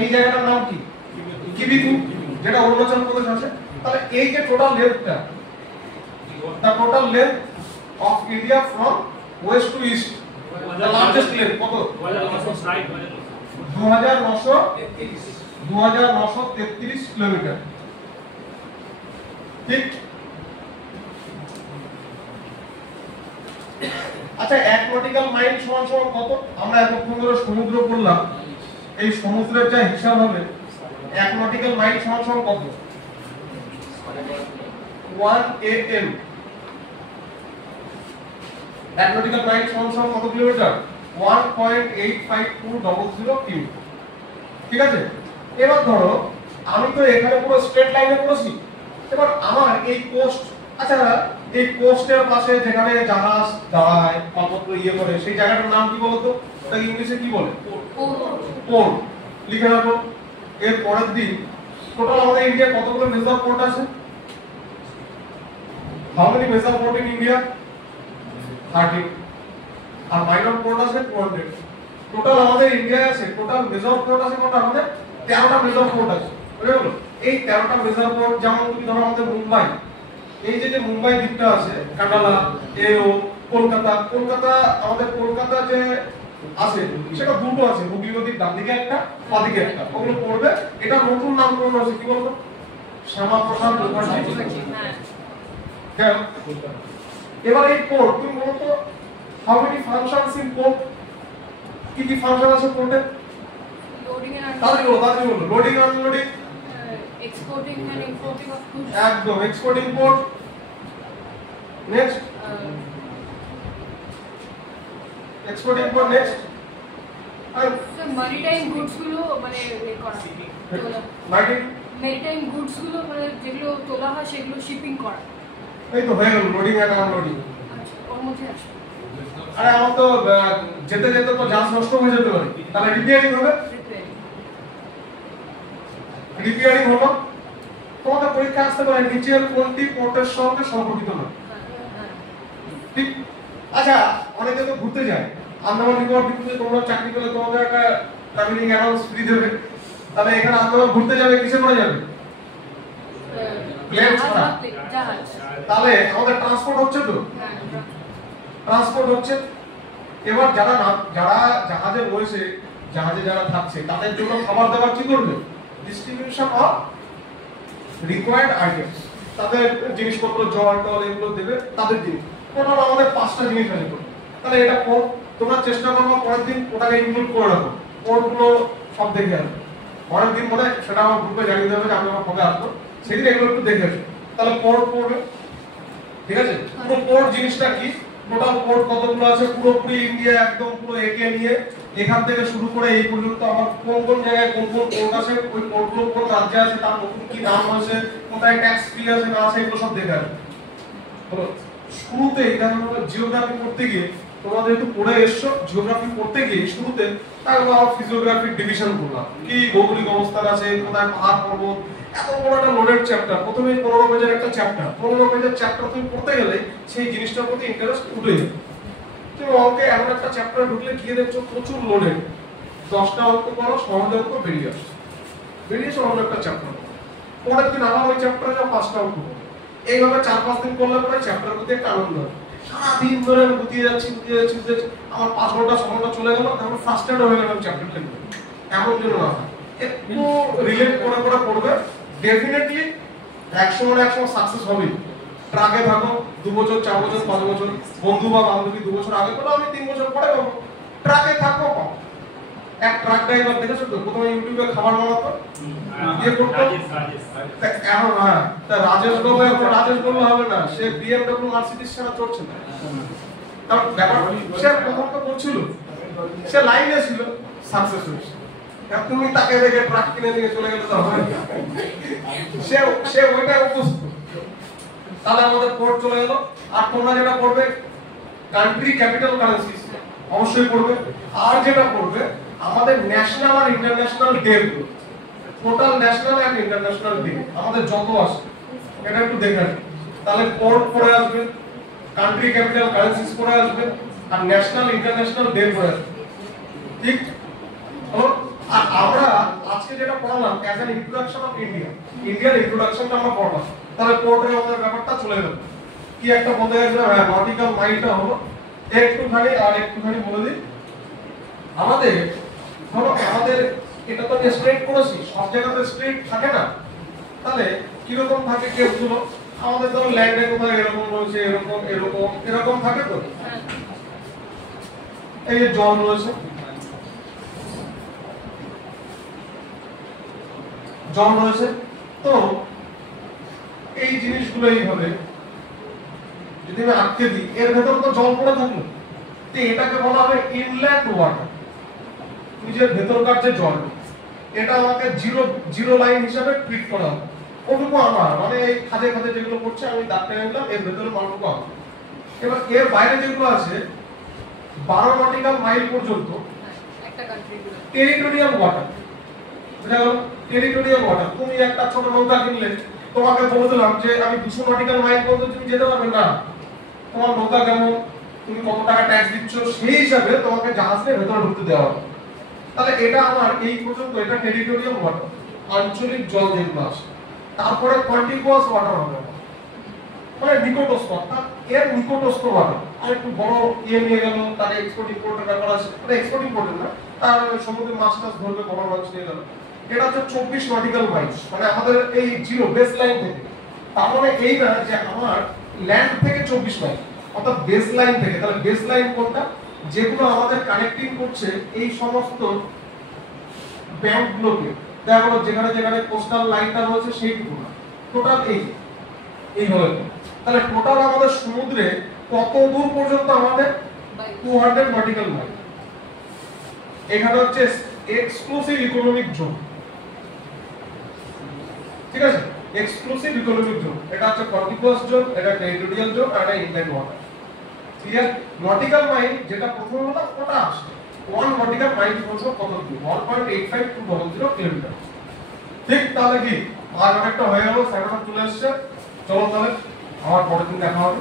এই জায়গাটার নাম কি? কিবিথু, যেটা অরুণাচল প্রদেশ আছে। তাহলে এই যে টোটাল লেন্থটা, the total length of India from west to east, the largest length কত? 2933 কিলোমিটার, ঠিক? আচ্ছা, 1 নটিক্যাল মাইল সমান সমান কত? আমরা এতক্ষণ ধরে সমুদ্র পড়লাম, এই সমুদ্রের যা হিসাব হবে, 1 নটিক্যাল মাইল সমান সমান কত? 1 am। 1 নটিক্যাল মাইল সমান সমান কত কিলোমিটার? 1.8520 কিউ, ঠিক আছে? এবার ধরো আমি তো এখানে পুরো স্ট্রেট লাইনে পড়েছি, এবার আমার এই কোস্ট, আচ্ছা এই কোস্টের পাশে যেখানে জাহাজ দাঁড়ায়, পাথর ইয়ে করে, সেই জায়গাটার নাম কি বলতো? ওটা ইংলিশে কি বলে? পোর্ট। লিখে রাখো। এর পরের দিন টোটাল আমাদের ইন্ডিয়া কতগুলো মেজর পোর্ট আছে? How many major port in India? 30। আর মাইনর পোর্ট আছে 200। টোটাল আমাদের ইন্ডিয়ায় আছে, টোটাল মেজর পোর্ট আছে কত? আমাদের 13টা মেজর পোর্ট আছে, বুঝে গেল? এই 13টা মেজর পোর্ট, যেমন তুমি ধরো আমাদের মুম্বাই, এই যে মুম্বাই দ্বীপটা আছে, কান্ডালা, এও, কলকাতা। কলকাতা, আমাদের কলকাতা যে আছে সেটা দুটো আছে, হুগলি নদীর ডান দিকে একটা, বাঁ দিকে একটা, ওগুলো পড়বে। এটা নতুন নামকরণ আছে, কি বলতো? শ্যামাপ্রসাদ মুখার্জি। হ্যাঁ। এবার এই পোর্ট, তুমি বলতো how many functions in port? কি কি ফাংশন আছে পোর্টে? লোডিং এন্ড তাড়াতাড়ি বলো। Loading, unloading, exporting and importing of goods. একদম। Exporting port. Next exporting port. Next আর maritime goods গুলো মানে এ করা, maritime goods গুলো মানে যেগুলো তোলা হয় সেগুলো শিপিং করা। এই তো হয়ে গেল লোডিং আর আনলোডিং। আচ্ছা, ওর মধ্যে আছে। আরে আমার তো যেতে যেতে তো জাহাজ নষ্ট হয়ে যেতে পারে, তাহলে রিপেয়ারিং হবে। রিপেয়ারিং হলো, তোমাদের পরীক্ষা আসতে পারে নিচের কোনটি পোর্টের সঙ্গে সম্পর্কিত নয়, ঠিক? আচ্ছা, অনেকে তো ঘুরতে যায় আন্দামান নিকোবর দ্বীপপুঞ্জে, তোমরা চাকরি করলে তোমাদের একটা ট্রাভেলিং অ্যালাউন্স ফ্রি দেবে। তাহলে এখানে আন্দামান ঘুরতে যাবে, কিসে করে যাবে? প্লেন ছাড়া। তাহলে আমাদের ট্রান্সপোর্ট হচ্ছে তো, ট্রান্সপোর্ট হচ্ছে। এবার যারা জাহাজে রয়েছে, জাহাজে যারা থাকছে, তাদের জন্য খাবার দাবার কি করবে? ডিস্ট্রিবিউশন অফ রিকোয়ার্ড আইটেমস, তাদের জিনিসপত্র জল টল এগুলো দেবে তাদের জিনিস। টোটাল আমাদের 5টা জিনিস আছে। তাহলে এটা কোড তোমরা চেষ্টা করবো পরের দিন ওটাকে ইনক্লুড করে রাখো, কোডগুলো সব দেখে আসবে। পরের দিন বলে সেটা আমার গ্রুপে জানিয়ে দেবে যে আমি আমার কবে আসবো, সেদিন এগুলো একটু দেখে আসবো। তাহলে কোড পড়বে, ঠিক আছে? পুরো কোড জিনিসটা কি, টোটাল কোড কতগুলো আছে পুরোপুরি ইন্ডিয়া একদম পুরো একে নিয়ে এখান থেকে শুরু করে এই পর্যন্ত আমার কোন কোন জায়গায় কোন কোন কোড আছে, ওই কোডগুলো কোন রাজ্যে আছে, তার নতুন কি নাম হয়েছে, কোথায় ট্যাক্স ফ্রি আছে না আছে, এগুলো সব দেখে আসবে। হলো শুরুতে জিওগ্রাফি পড়তে গিয়ে তোমরা যেহেতু পড়ে এসছো, জিওগ্রাফি পড়তে গিয়ে শুরুতে তারপর আমার ফিজিওগ্রাফির ডিভিশন করলাম, কি ভৌগোলিক অবস্থান আছে, কোথায় পাহাড় পর্বত, এত বড় একটা লোডেড চ্যাপ্টার। প্রথমে 15 পেজের একটা চ্যাপ্টার, 15 পেজের চ্যাপ্টার তুমি পড়তে গেলে সেই জিনিসটার প্রতি ইন্টারেস্ট উঠে যাবে। তুমি অঙ্কে এমন একটা চ্যাপ্টার ঢুকলে গিয়ে দেখছো প্রচুর লোডেড, 10টা অঙ্ক করো, সহজ অঙ্ক বেরিয়ে আসছে, বেরিয়েছে অন্য একটা চ্যাপ্টার। পরের দিন আবার ওই চ্যাপ্টারে 5টা অঙ্ক, এইভাবে 4-5 দিন করলে পরে চ্যাপ্টারের প্রতি একটা আনন্দ হয়। সারাদিন ধরে আমি গুটিয়ে যাচ্ছি আমার 5 ঘন্টা 6 ঘন্টা চলে গেল, তারপর ফার্স্টেড হয়ে গেলাম চ্যাপ্টারটা নিয়ে। এমন যেন না একটু রিলেট করে করে পড়বে, ডেফিনেটলি 100 সাকসেস হবে। ট্রাকে থাকো 2 বছর 4 বছর 5 বছর, বন্ধু বা বান্ধবী 2 বছর আগে বলো আমি 3 বছর পরে পাবো, ট্রাকে থাকো। এক ট্রাক ড্রাইভার দেখেছো তো, প্রথমে ইউটিউবে খাবার বানাতো, ইয়ে করতো, এখন হ্যাঁ তা রাজেশ বললে হবে না, সে বিএমডব্লিউ মার্সিডিজ ছাড়া চড়ছে না। কারণ ব্যাপার সে প্রথম তো করছিল, সে লাইনে ছিল, সাকসেস হয়েছে। তুমি তাকে দেখে ট্রাক কিনে নিয়ে চলে গেলে তো হবে না, সে ওইটা উপস্থিত। তাহলে আমাদের কোড চলে গেল। আর তোমরা যেটা করবে কান্ট্রি ক্যাপিটাল কারেন্সিস অবশ্যই পড়বে। আর যেটা পড়বে আমাদের ন্যাশনাল আর ইন্টারন্যাশনাল ডে গুলো, total national and international day আমাদের যত আছে এটা একটু দেখে আসবে। তাহলে কোড পড়ে আসবে, কান্ট্রি ক্যাপিটাল কারেন্সিস পড়ে আসবে, আর ন্যাশনাল ইন্টারন্যাশনাল ডে পড়ে আসবে, ঠিক হলো? আর আমরা আজকে যেটা পড়ালাম as an introduction of India, ইন্ডিয়ার ইন্ট্রোডাকশনটা আমরা পড়লাম। তাহলে কোডের আমাদের ব্যাপারটা চলে গেল। কি একটা বলতে গেছিলাম, হ্যাঁ নটিক্যাল মাইলটা হলো একটুখানি বলে দিই। আমাদের ধরো আমাদের এটা তো আমি স্ট্রেট করেছি, সব জায়গাতে স্ট্রেট থাকে না, তাহলে কিরকম থাকে কেসগুলো? আমাদের ধরো ল্যান্ডে কোথায় এরকম রয়েছে, এরকম এরকম এরকম থাকে তো। এই যে জল রয়েছে, জল রয়েছে, তো এই জিনিসগুলো এইভাবে যদি আমি আটকে দিই, এর ভেতর তো জল পড়ে থাকলো, তো এটাকে বলা হবে ইনল্যান্ড ওয়াটার। নিজের ভেতরকার যে জল, এটা আমাকে জিরো লাইন হিসাবে ট্রিট করা হবে। ওটুকু আমার মানে এই খাদে খাদে যেগুলো করছে আমি দাঁড় টেনে নিলাম, এর ভেতরে মালটুকু আমার। এবার এর বাইরে যেগুলো আছে 12 নটিক্যাল মাইল পর্যন্ত টেরিটোরিয়াল ওয়াটার। বুঝা গেল? Territorial water. তুমি একটা ছোট নৌকা কিনলে, তোমাকে বলে দিলাম যে আমি 200 নটিক্যাল মাইল পর্যন্ত তুমি যেতে পারবে না, তোমার নৌকা কেমন, তুমি কত টাকা ট্যাক্স দিচ্ছ, সেই হিসাবে তোমাকে জাহাজ নিয়ে ভেতরে ঢুকতে দেওয়া হবে। তাহলে এটা আমার এই পর্যন্ত এটা টেরিটোরিয়াল ওয়াটার, আঞ্চলিক জল যেগুলো আছে। তারপরে কন্টিগুয়াস ওয়াটার হবে, মানে নিকটস্থ, অর্থাৎ এর নিকটস্থ ওয়াটার। আর একটু বড় ইয়ে নিয়ে গেল, তার এক্সপোর্ট ইম্পোর্টের ব্যাপার আছে, মানে এক্সপোর্ট ইম্পোর্টের না, তার সমুদ্রে মাছ টাছ ধরবে, বড় মাছ নিয়ে গেল। এটা হচ্ছে 24 নটিক্যাল মাইলস, মানে আমাদের এই জিরো বেস লাইন থেকে। তার মানে এই না যে আমার ল্যান্ড থেকে 24 মাইল, অর্থাৎ বেস লাইন থেকে। তাহলে বেস লাইন কোনটা? যেগুলো আমাদের কানেক্টিং করছে এই সমস্ত ব্যাংকগুলোকে, দেখা গেল যেখানে যেখানে কোস্টাল লাইনটা রয়েছে সেইটুকু না, টোটাল এই হলো। তাহলে টোটাল আমাদের সমুদ্রে কত দূর পর্যন্ত? আমাদের 200 নটিক্যাল মাইল। এখানে হচ্ছে এক্সক্লুসিভ ইকোনমিক জোন, ঠিক আছে? এক্সক্লুসিভ ইকোনমিক জোন, এটা হচ্ছে কন্টিগুয়াস জোন, এটা টেরিটোরিয়াল জোন, আর এটা inland water. Clear? Nautical mile যেটা প্রথম হলো ওটা আসে 1 নটিক্যাল মাইল বলছো কত দূর? 1.85 কিলোমিটার। ঠিক, তাহলে কি আজ অনেকটা হয়ে গেল, স্যারটা চলে এসেছে। চলো তাহলে আমার পরের দিন দেখা হবে।